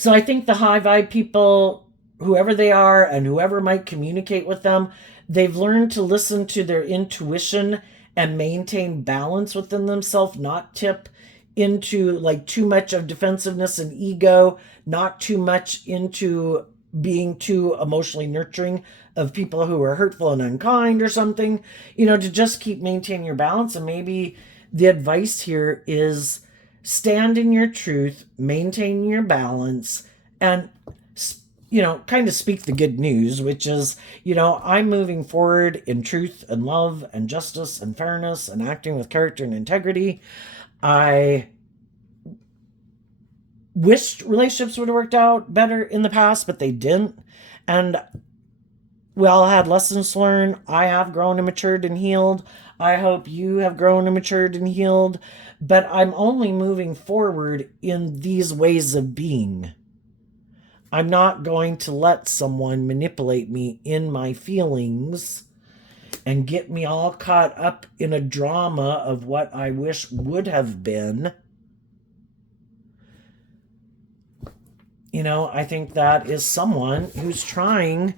I think the high vibe people, whoever they are and whoever might communicate with them, they've learned to listen to their intuition and maintain balance within themselves, not tip into like too much of defensiveness and ego, not too much into being too emotionally nurturing of people who are hurtful and unkind or something, to just keep maintaining your balance. And maybe the advice here is stand in your truth, maintain your balance, and kind of speak the good news, which is, I'm moving forward in truth and love and justice and fairness and acting with character and integrity. I wished relationships would have worked out better in the past, but they didn't. And we all had lessons to learn. I have grown and matured and healed. I hope you have grown and matured and healed. But I'm only moving forward in these ways of being. I'm not going to let someone manipulate me in my feelings and get me all caught up in a drama of what I wish would have been. I think that is someone who's trying.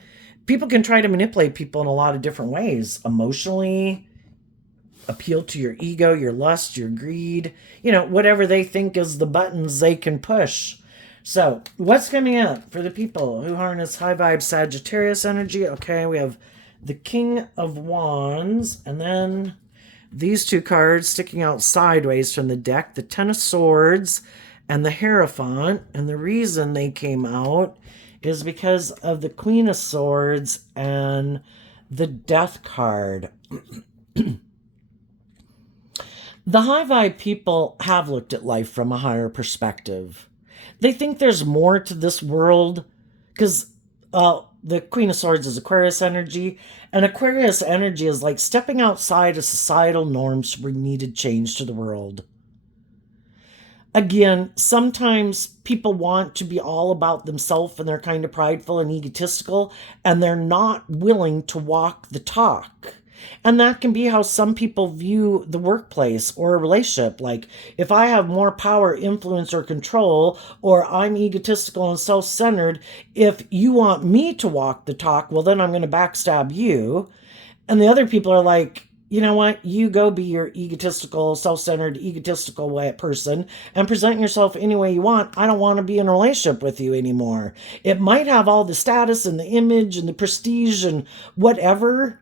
People can try to manipulate people in a lot of different ways. Emotionally, appeal to your ego, your lust, your greed, whatever they think is the buttons they can push. So, what's coming up for the people who harness high vibe Sagittarius energy? Okay, we have the King of Wands, and then these two cards sticking out sideways from the deck, the Ten of Swords and the Hierophant. And the reason they came out is because of the Queen of Swords and the Death card. The high vibe people have looked at life from a higher perspective. They think there's more to this world because the Queen of Swords is Aquarius energy, and Aquarius energy is like stepping outside of societal norms to bring needed change to the world. Again, sometimes people want to be all about themselves and they're kind of prideful and egotistical, and they're not willing to walk the talk. And that can be how some people view the workplace or a relationship. Like, if I have more power, influence, or control, or I'm egotistical and self-centered, if you want me to walk the talk, well, then I'm going to backstab you. And the other people are like, you know what? You go be your egotistical, self-centered, egotistical person and present yourself any way you want. I don't want to be in a relationship with you anymore. It might have all the status and the image and the prestige and whatever.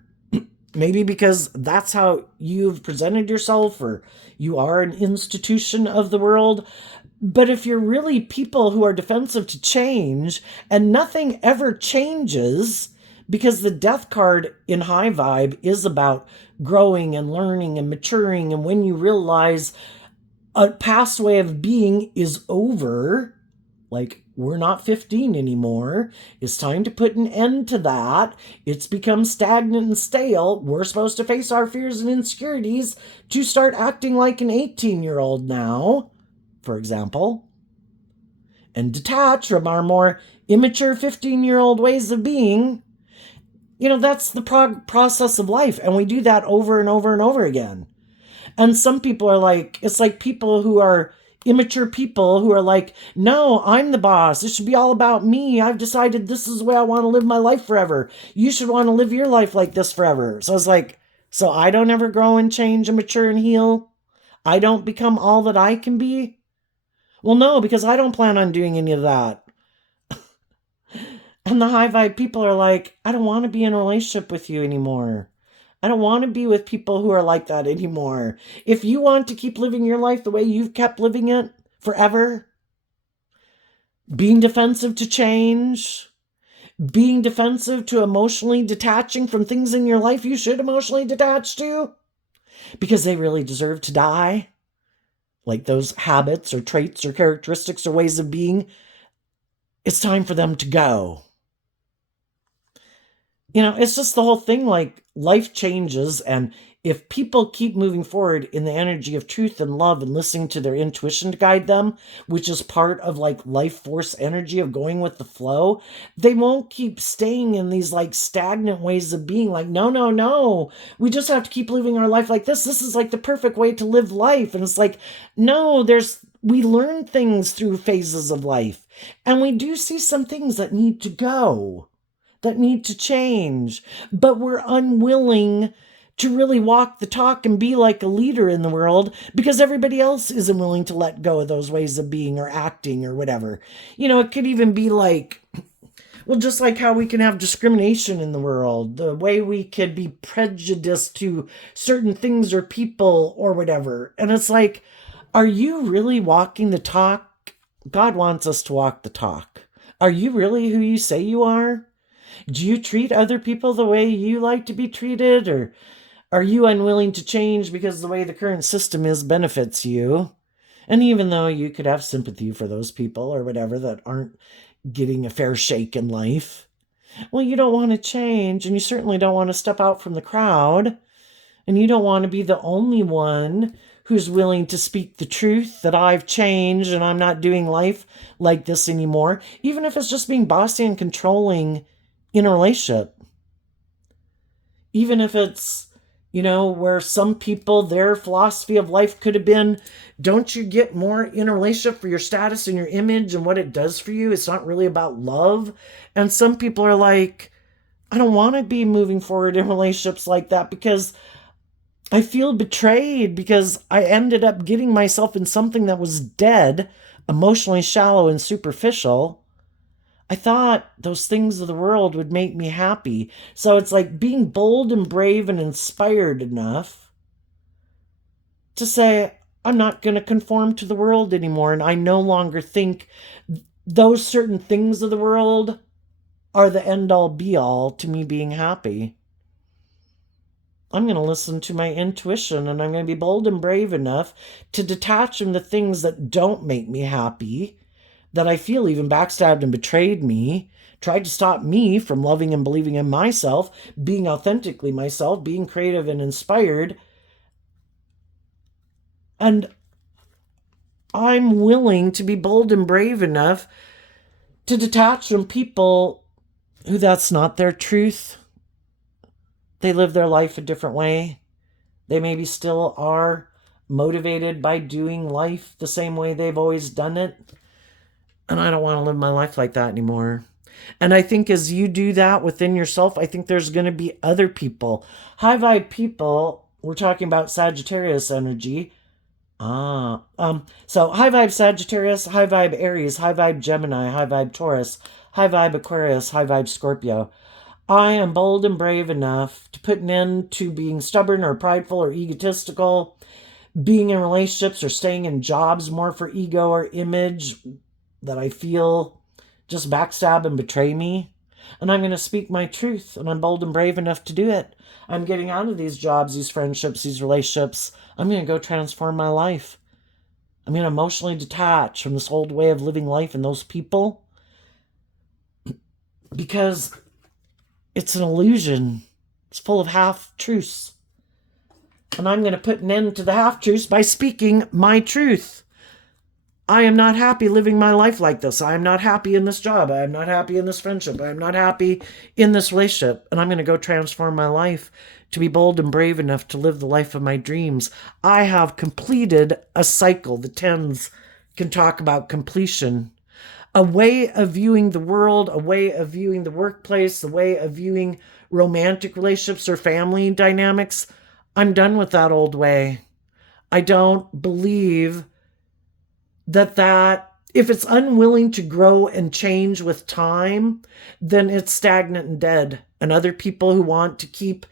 Maybe because that's how you've presented yourself, or you are an institution of the world. But if you're really people who are defensive to change and nothing ever changes, because the Death card in high vibe is about growing and learning and maturing, and when you realize a past way of being is over, like, we're not 15 anymore. It's time to put an end to that. It's become stagnant and stale. We're supposed to face our fears and insecurities to start acting like an 18-year-old now, for example, and detach from our more immature 15-year-old ways of being. That's the process of life, and we do that over and over and over again. And some people are like, it's like people who are immature people who are like, no, I'm the boss. It should be all about me. I've decided this is the way I want to live my life forever. You should want to live your life like this forever. So I was like, so I don't ever grow and change and mature and heal? I don't become all that I can be? Well, no, because I don't plan on doing any of that. And the high vibe people are like, I don't want to be in a relationship with you anymore. I don't want to be with people who are like that anymore. If you want to keep living your life the way you've kept living it forever, being defensive to change, being defensive to emotionally detaching from things in your life you should emotionally detach to, because they really deserve to die, like those habits or traits or characteristics or ways of being, it's time for them to go. It's just the whole thing, like, life changes, and if people keep moving forward in the energy of truth and love and listening to their intuition to guide them, which is part of, like, life force energy of going with the flow, they won't keep staying in these, like, stagnant ways of being, like, no, we just have to keep living our life like this. This is, like, the perfect way to live life. And it's like, no, we learn things through phases of life, and we do see some things that need to go, that need to change, but we're unwilling to really walk the talk and be like a leader in the world because everybody else isn't willing to let go of those ways of being or acting or whatever. It could even be like, well, just like how we can have discrimination in the world, the way we could be prejudiced to certain things or people or whatever. And it's like, are you really walking the talk? God wants us to walk the talk Are you really who you say you are? Do you treat other people the way you like to be treated? Or are you unwilling to change because the way the current system is benefits you? And even though you could have sympathy for those people or whatever that aren't getting a fair shake in life, well, you don't want to change, and you certainly don't want to step out from the crowd, and you don't want to be the only one who's willing to speak the truth that I've changed and I'm not doing life like this anymore, even if it's just being bossy and controlling in a relationship. Even if it's, where some people, their philosophy of life could have been, don't you get more in a relationship for your status and your image and what it does for you? It's not really about love. And some people are like, I don't want to be moving forward in relationships like that because I feel betrayed, because I ended up getting myself in something that was dead, emotionally shallow and superficial. I thought those things of the world would make me happy. So it's like being bold and brave and inspired enough to say, I'm not going to conform to the world anymore. And I no longer think those certain things of the world are the end all be all to me being happy. I'm going to listen to my intuition, and I'm going to be bold and brave enough to detach from the things that don't make me happy, that I feel even backstabbed and betrayed me, tried to stop me from loving and believing in myself, being authentically myself, being creative and inspired. And I'm willing to be bold and brave enough to detach from people who that's not their truth. They live their life a different way. They maybe still are motivated by doing life the same way they've always done it. And I don't want to live my life like that anymore. And I think as you do that within yourself, I think there's going to be other people. High vibe people, we're talking about Sagittarius energy. So high vibe Sagittarius, high vibe Aries, high vibe Gemini, high vibe Taurus, high vibe Aquarius, high vibe Scorpio. I am bold and brave enough to put an end to being stubborn or prideful or egotistical, being in relationships or staying in jobs more for ego or image that I feel just backstab and betray me. And I'm going to speak my truth, and I'm bold and brave enough to do it. I'm getting out of these jobs, these friendships, these relationships. I'm going to go transform my life. I'm going to emotionally detach from this old way of living life and those people, because it's an illusion. It's full of half-truths. And I'm going to put an end to the half-truths by speaking my truth. I am not happy living my life like this. I am not happy in this job. I am not happy in this friendship. I am not happy in this relationship. And I'm going to go transform my life to be bold and brave enough to live the life of my dreams. I have completed a cycle. The tens can talk about completion. A way of viewing the world, a way of viewing the workplace, a way of viewing romantic relationships or family dynamics. I'm done with that old way. I don't believe that if it's unwilling to grow and change with time, then it's stagnant and dead. And other people who want to keep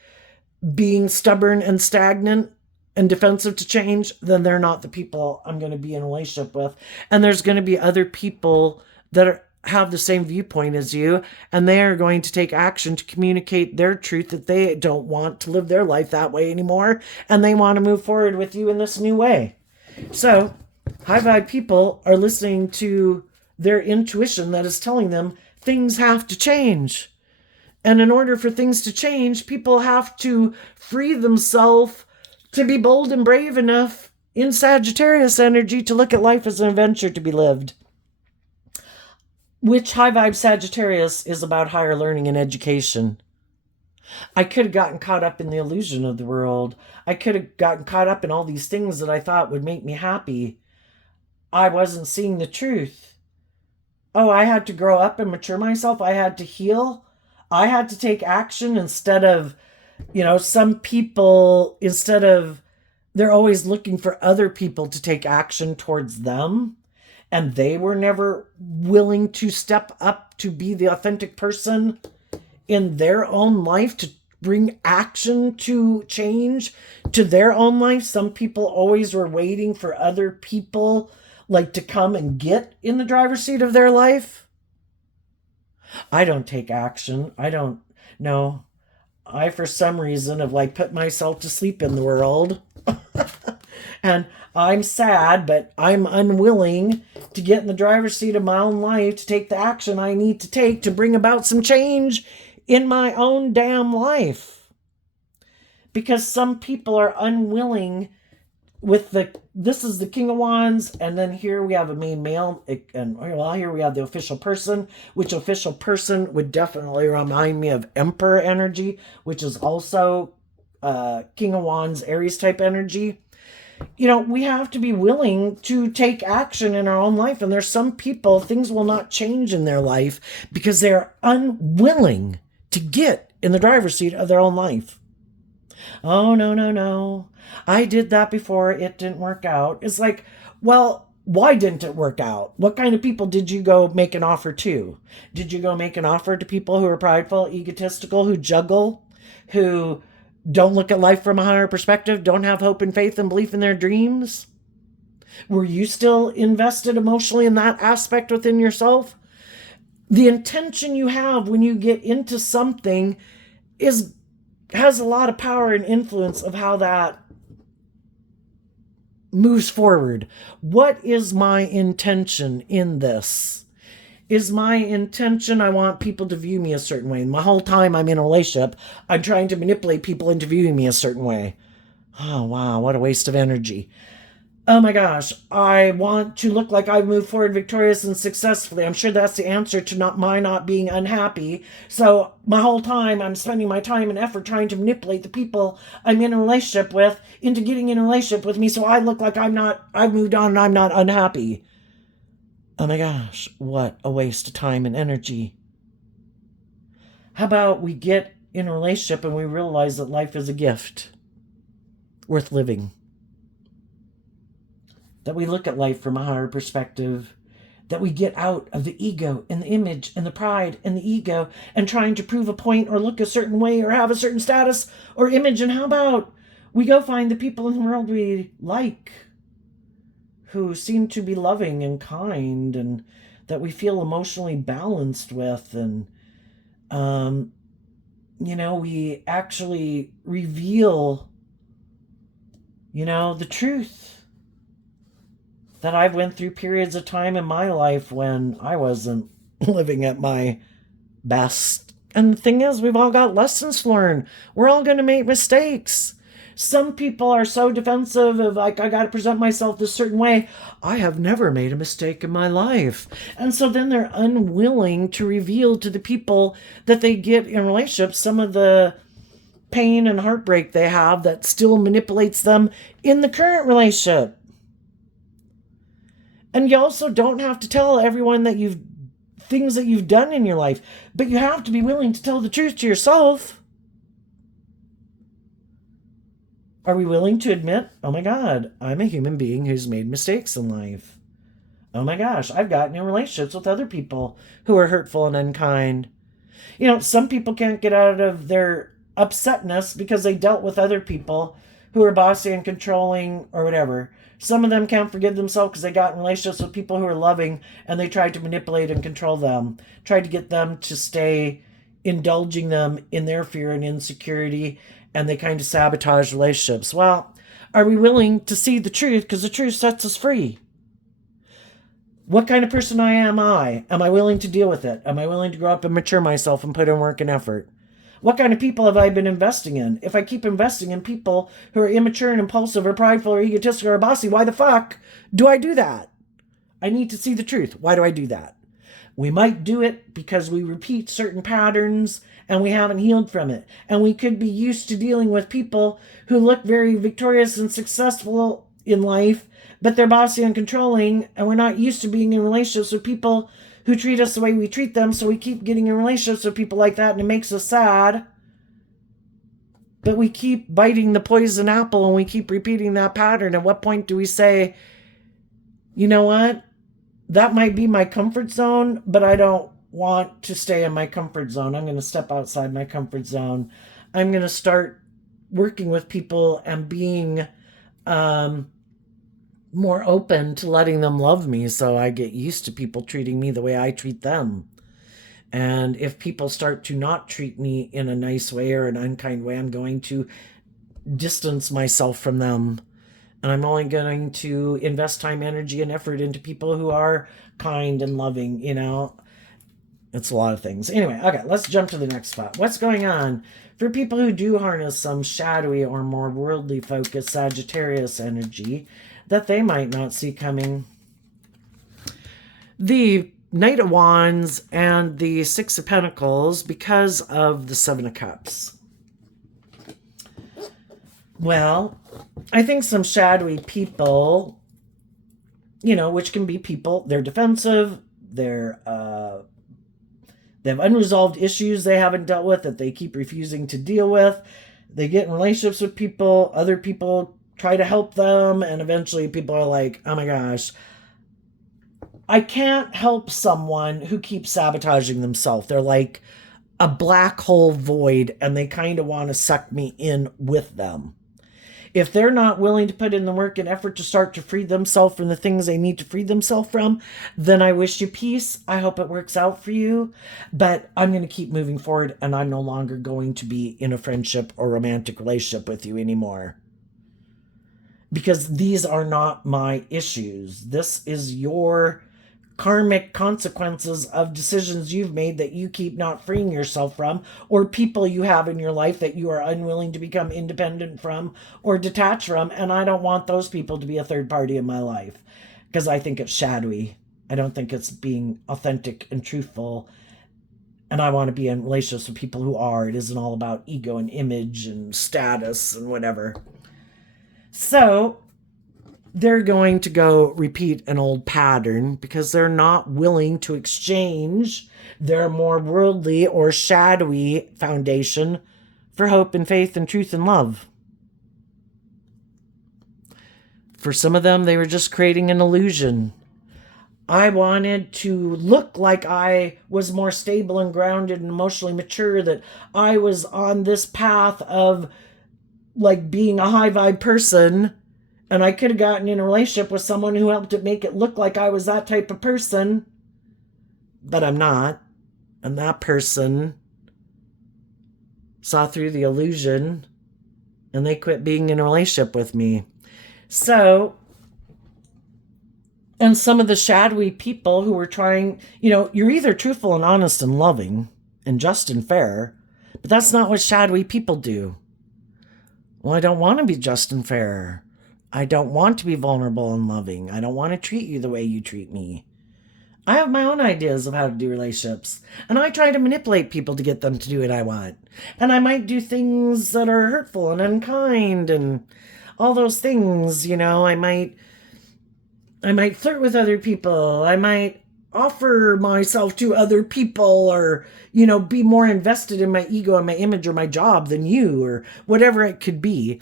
being stubborn and stagnant and defensive to change, then they're not the people I'm going to be in a relationship with. And there's going to be other people that have the same viewpoint as you, and they are going to take action to communicate their truth, that they don't want to live their life that way anymore, and they want to move forward with you in this new way. So high vibe people are listening to their intuition that is telling them things have to change. And in order for things to change, people have to free themselves to be bold and brave enough in Sagittarius energy to look at life as an adventure to be lived. Which high vibe Sagittarius is about higher learning and education. I could have gotten caught up in the illusion of the world. I could have gotten caught up in all these things that I thought would make me happy. I wasn't seeing the truth. Oh, I had to grow up and mature myself. I had to heal. I had to take action instead of, some people, they're always looking for other people to take action towards them. And they were never willing to step up to be the authentic person in their own life, to bring action to change to their own life. Some people always were waiting for other people to come and get in the driver's seat of their life. I don't take action. I don't know. I, for some reason, have like put myself to sleep in the world. And I'm sad, but I'm unwilling to get in the driver's seat of my own life to take the action I need to take to bring about some change in my own damn life. Because some people are unwilling with this is the King of Wands, and then here we have a main male, and well, here we have the official person, which official person would definitely remind me of Emperor energy, which is also King of Wands, Aries type energy. We have to be willing to take action in our own life, and there's some people, things will not change in their life because they're unwilling to get in the driver's seat of their own life. Oh, no, no, no. I did that before. It didn't work out. It's like, well, why didn't it work out? What kind of people did you go make an offer to? Did you go make an offer to people who are prideful, egotistical, who juggle, who don't look at life from a higher perspective, don't have hope and faith and belief in their dreams? Were you still invested emotionally in that aspect within yourself? The intention you have when you get into something has a lot of power and influence of how that moves forward. What is my intention in this? Is my intention I want people to view me a certain way? And my whole time I'm in a relationship, I'm trying to manipulate people into viewing me a certain way. Oh, wow, what a waste of energy. Oh my gosh, I want to look like I move forward victorious and successfully. I'm sure that's the answer to not being unhappy. So my whole time, I'm spending my time and effort trying to manipulate the people I'm in a relationship with into getting in a relationship with me so I look like I've moved on and I'm not unhappy. Oh my gosh, what a waste of time and energy. How about we get in a relationship and we realize that life is a gift worth living? That we look at life from a higher perspective, that we get out of the ego and the image and the pride and the ego and trying to prove a point or look a certain way or have a certain status or image. And how about we go find the people in the world we like, who seem to be loving and kind and that we feel emotionally balanced with, and we actually reveal the truth. That I've went through periods of time in my life when I wasn't living at my best. And the thing is, we've all got lessons to learn. We're all going to make mistakes. Some people are so defensive of like, I got to present myself this certain way. I have never made a mistake in my life. And so then they're unwilling to reveal to the people that they get in relationships some of the pain and heartbreak they have that still manipulates them in the current relationship. And you also don't have to tell everyone that things that you've done in your life, but you have to be willing to tell the truth to yourself. Are we willing to admit, oh my God, I'm a human being who's made mistakes in life? Oh my gosh, I've gotten in relationships with other people who are hurtful and unkind. Some people can't get out of their upsetness because they dealt with other people who are bossy and controlling or whatever. Some of them can't forgive themselves because they got in relationships with people who are loving and they tried to manipulate and control them, tried to get them to stay indulging them in their fear and insecurity, and they kind of sabotage relationships. Well, are we willing to see the truth? Because the truth sets us free. What kind of person am I? Am I willing to deal with it? Am I willing to grow up and mature myself and put in work and effort? What kind of people have I been investing in? If I keep investing in people who are immature and impulsive or prideful or egotistical or bossy, why the fuck do I do that? I need to see the truth. Why do I do that? We might do it because we repeat certain patterns and we haven't healed from it. And we could be used to dealing with people who look very victorious and successful in life, but they're bossy and controlling, and we're not used to being in relationships with people who treat us the way we treat them, so we keep getting in relationships with people like that, and it makes us sad. But we keep biting the poison apple, and we keep repeating that pattern. At what point do we say, you know what? That might be my comfort zone, but I don't want to stay in my comfort zone. I'm going to step outside my comfort zone. I'm going to start working with people and being more open to letting them love me, so I get used to people treating me the way I treat them. And if people start to not treat me in a nice way or an unkind way, I'm going to distance myself from them. And I'm only going to invest time, energy, and effort into people who are kind and loving, you know. It's a lot of things. Anyway, okay, let's jump to the next spot. What's going on for people who do harness some shadowy or more worldly focused Sagittarius energy that they might not see coming? The Knight of Wands and the Six of Pentacles because of the Seven of Cups. Well, I think some shadowy people, you know, which can be people, they're defensive, they have unresolved issues they haven't dealt with that they keep refusing to deal with. They get in relationships with people, other people try to help them, and eventually people are like, oh my gosh, I can't help someone who keeps sabotaging themselves. They're like a black hole void, and they kind of want to suck me in with them. If they're not willing to put in the work and effort to start to free themselves from the things they need to free themselves from, then I wish you peace. I hope it works out for you. But I'm going to keep moving forward, and I'm no longer going to be in a friendship or romantic relationship with you anymore. Because these are not my issues. This is your karmic consequences of decisions you've made that you keep not freeing yourself from, or people you have in your life that you are unwilling to become independent from or detach from. And I don't want those people to be a third party in my life because I think it's shadowy. I don't think it's being authentic and truthful. And I want to be in relationships with people who are. It isn't all about ego and image and status and whatever. So they're going to go repeat an old pattern because they're not willing to exchange their more worldly or shadowy foundation for hope and faith and truth and love. For some of them, they were just creating an illusion. I wanted to look like I was more stable and grounded and emotionally mature, that I was on this path of like being a high vibe person. And I could have gotten in a relationship with someone who helped it make it look like I was that type of person. But I'm not. And that person saw through the illusion and they quit being in a relationship with me. So, and some of the shadowy people who were trying, you know, you're either truthful and honest and loving and just and fair, but that's not what shadowy people do. Well, I don't want to be just and fair. I don't want to be vulnerable and loving. I don't want to treat you the way you treat me. I have my own ideas of how to do relationships. And I try to manipulate people to get them to do what I want. And I might do things that are hurtful and unkind and all those things, you know. I might flirt with other people. I might offer myself to other people, or, you know, be more invested in my ego and my image or my job than you, or whatever it could be.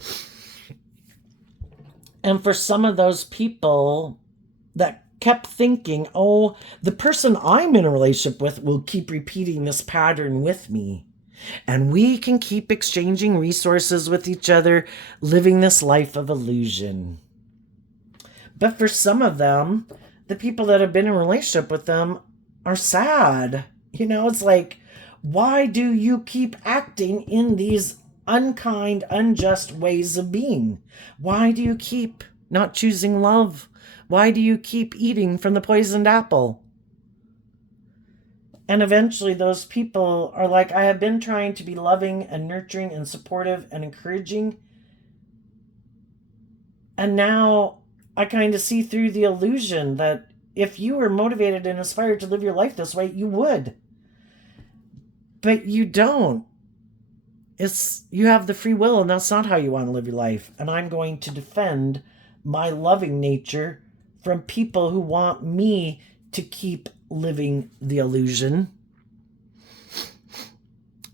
And for some of those people that kept thinking, oh, the person I'm in a relationship with will keep repeating this pattern with me, and we can keep exchanging resources with each other, living this life of illusion. But for some of them, the people that have been in a relationship with them are sad. You know, it's like, why do you keep acting in these unkind, unjust ways of being? Why do you keep not choosing love? Why do you keep eating from the poisoned apple? And eventually those people are like, I have been trying to be loving and nurturing and supportive and encouraging, and now I kind of see through the illusion that if you were motivated and inspired to live your life this way, you would. But you don't. You have the free will, and that's not how you want to live your life. And I'm going to defend my loving nature from people who want me to keep living the illusion.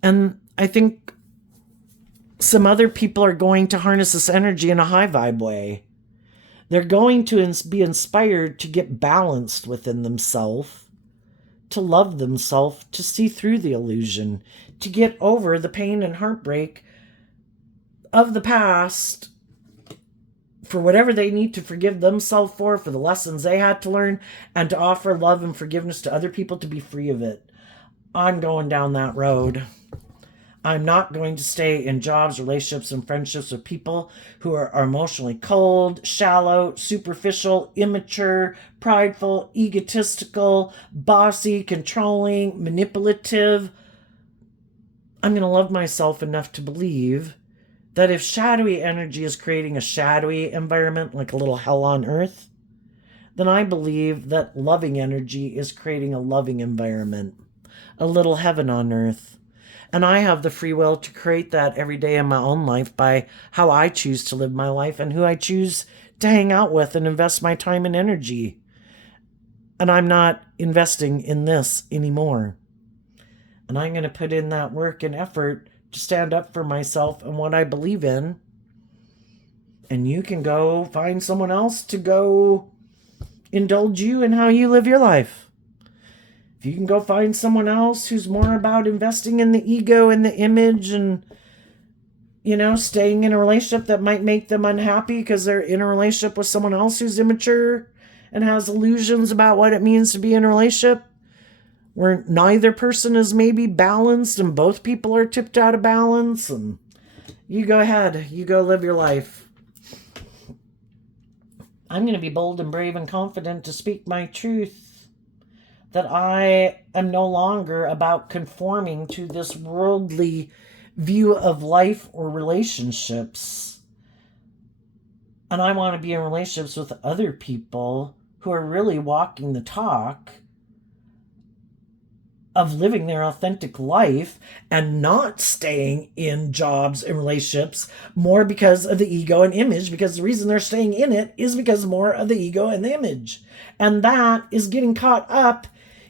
And I think some other people are going to harness this energy in a high vibe way. They're going to be inspired to get balanced within themselves, to love themselves, to see through the illusion, to get over the pain and heartbreak of the past, for whatever they need to forgive themselves for the lessons they had to learn, and to offer love and forgiveness to other people to be free of it. I'm going down that road. I'm not going to stay in jobs, relationships, and friendships with people who are emotionally cold, shallow, superficial, immature, prideful, egotistical, bossy, controlling, manipulative. I'm going to love myself enough to believe that if shadowy energy is creating a shadowy environment, like a little hell on earth, then I believe that loving energy is creating a loving environment, a little heaven on earth. And I have the free will to create that every day in my own life by how I choose to live my life and who I choose to hang out with and invest my time and energy. And I'm not investing in this anymore. And I'm going to put in that work and effort to stand up for myself and what I believe in. And you can go find someone else to go indulge you in how you live your life. If you can go find someone else who's more about investing in the ego and the image and, staying in a relationship that might make them unhappy because they're in a relationship with someone else who's immature and has illusions about what it means to be in a relationship, where neither person is maybe balanced and both people are tipped out of balance, and you go ahead, you go live your life. I'm going to be bold and brave and confident to speak my truth. That I am no longer about conforming to this worldly view of life or relationships. And I want to be in relationships with other people who are really walking the talk of living their authentic life and not staying in jobs and relationships more because of the ego and image, because the reason they're staying in it is because more of the ego and the image. And that is getting caught up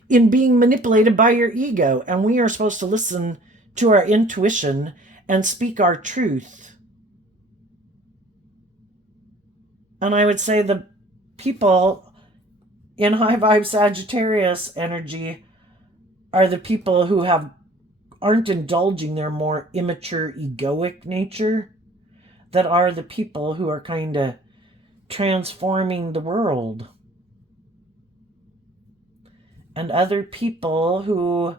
in being manipulated by your ego. And we are supposed to listen to our intuition and speak our truth. And I would say the people in high vibe Sagittarius energy are the people who aren't indulging their more immature egoic nature, that are the people who are kind of transforming the world. And other people who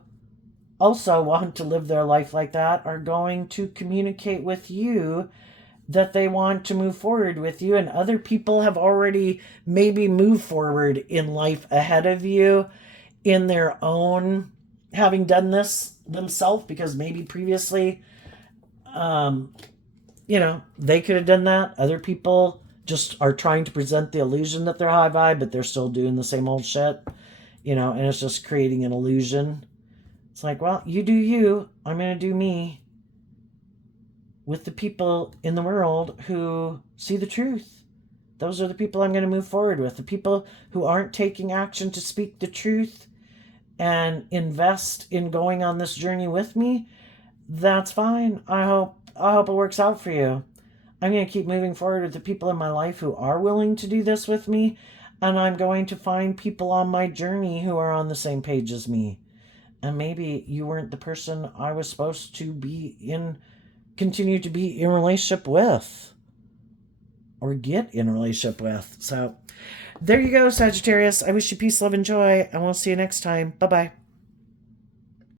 also want to live their life like that are going to communicate with you that they want to move forward with you. And other people have already maybe moved forward in life ahead of you in their own, having done this themselves, because maybe previously, they could have done that. Other people just are trying to present the illusion that they're high vibe, but they're still doing the same old shit. And it's just creating an illusion. It's like, well, you do you, I'm going to do me, with the people in the world who see the truth. Those are the people I'm going to move forward with. The people who aren't taking action to speak the truth and invest in going on this journey with me, that's fine. I hope it works out for you. I'm going to keep moving forward with the people in my life who are willing to do this with me. And I'm going to find people on my journey who are on the same page as me. And maybe you weren't the person I was supposed to continue to be in a relationship with. Or get in a relationship with. So, there you go, Sagittarius. I wish you peace, love, and joy. And we'll see you next time. Bye-bye.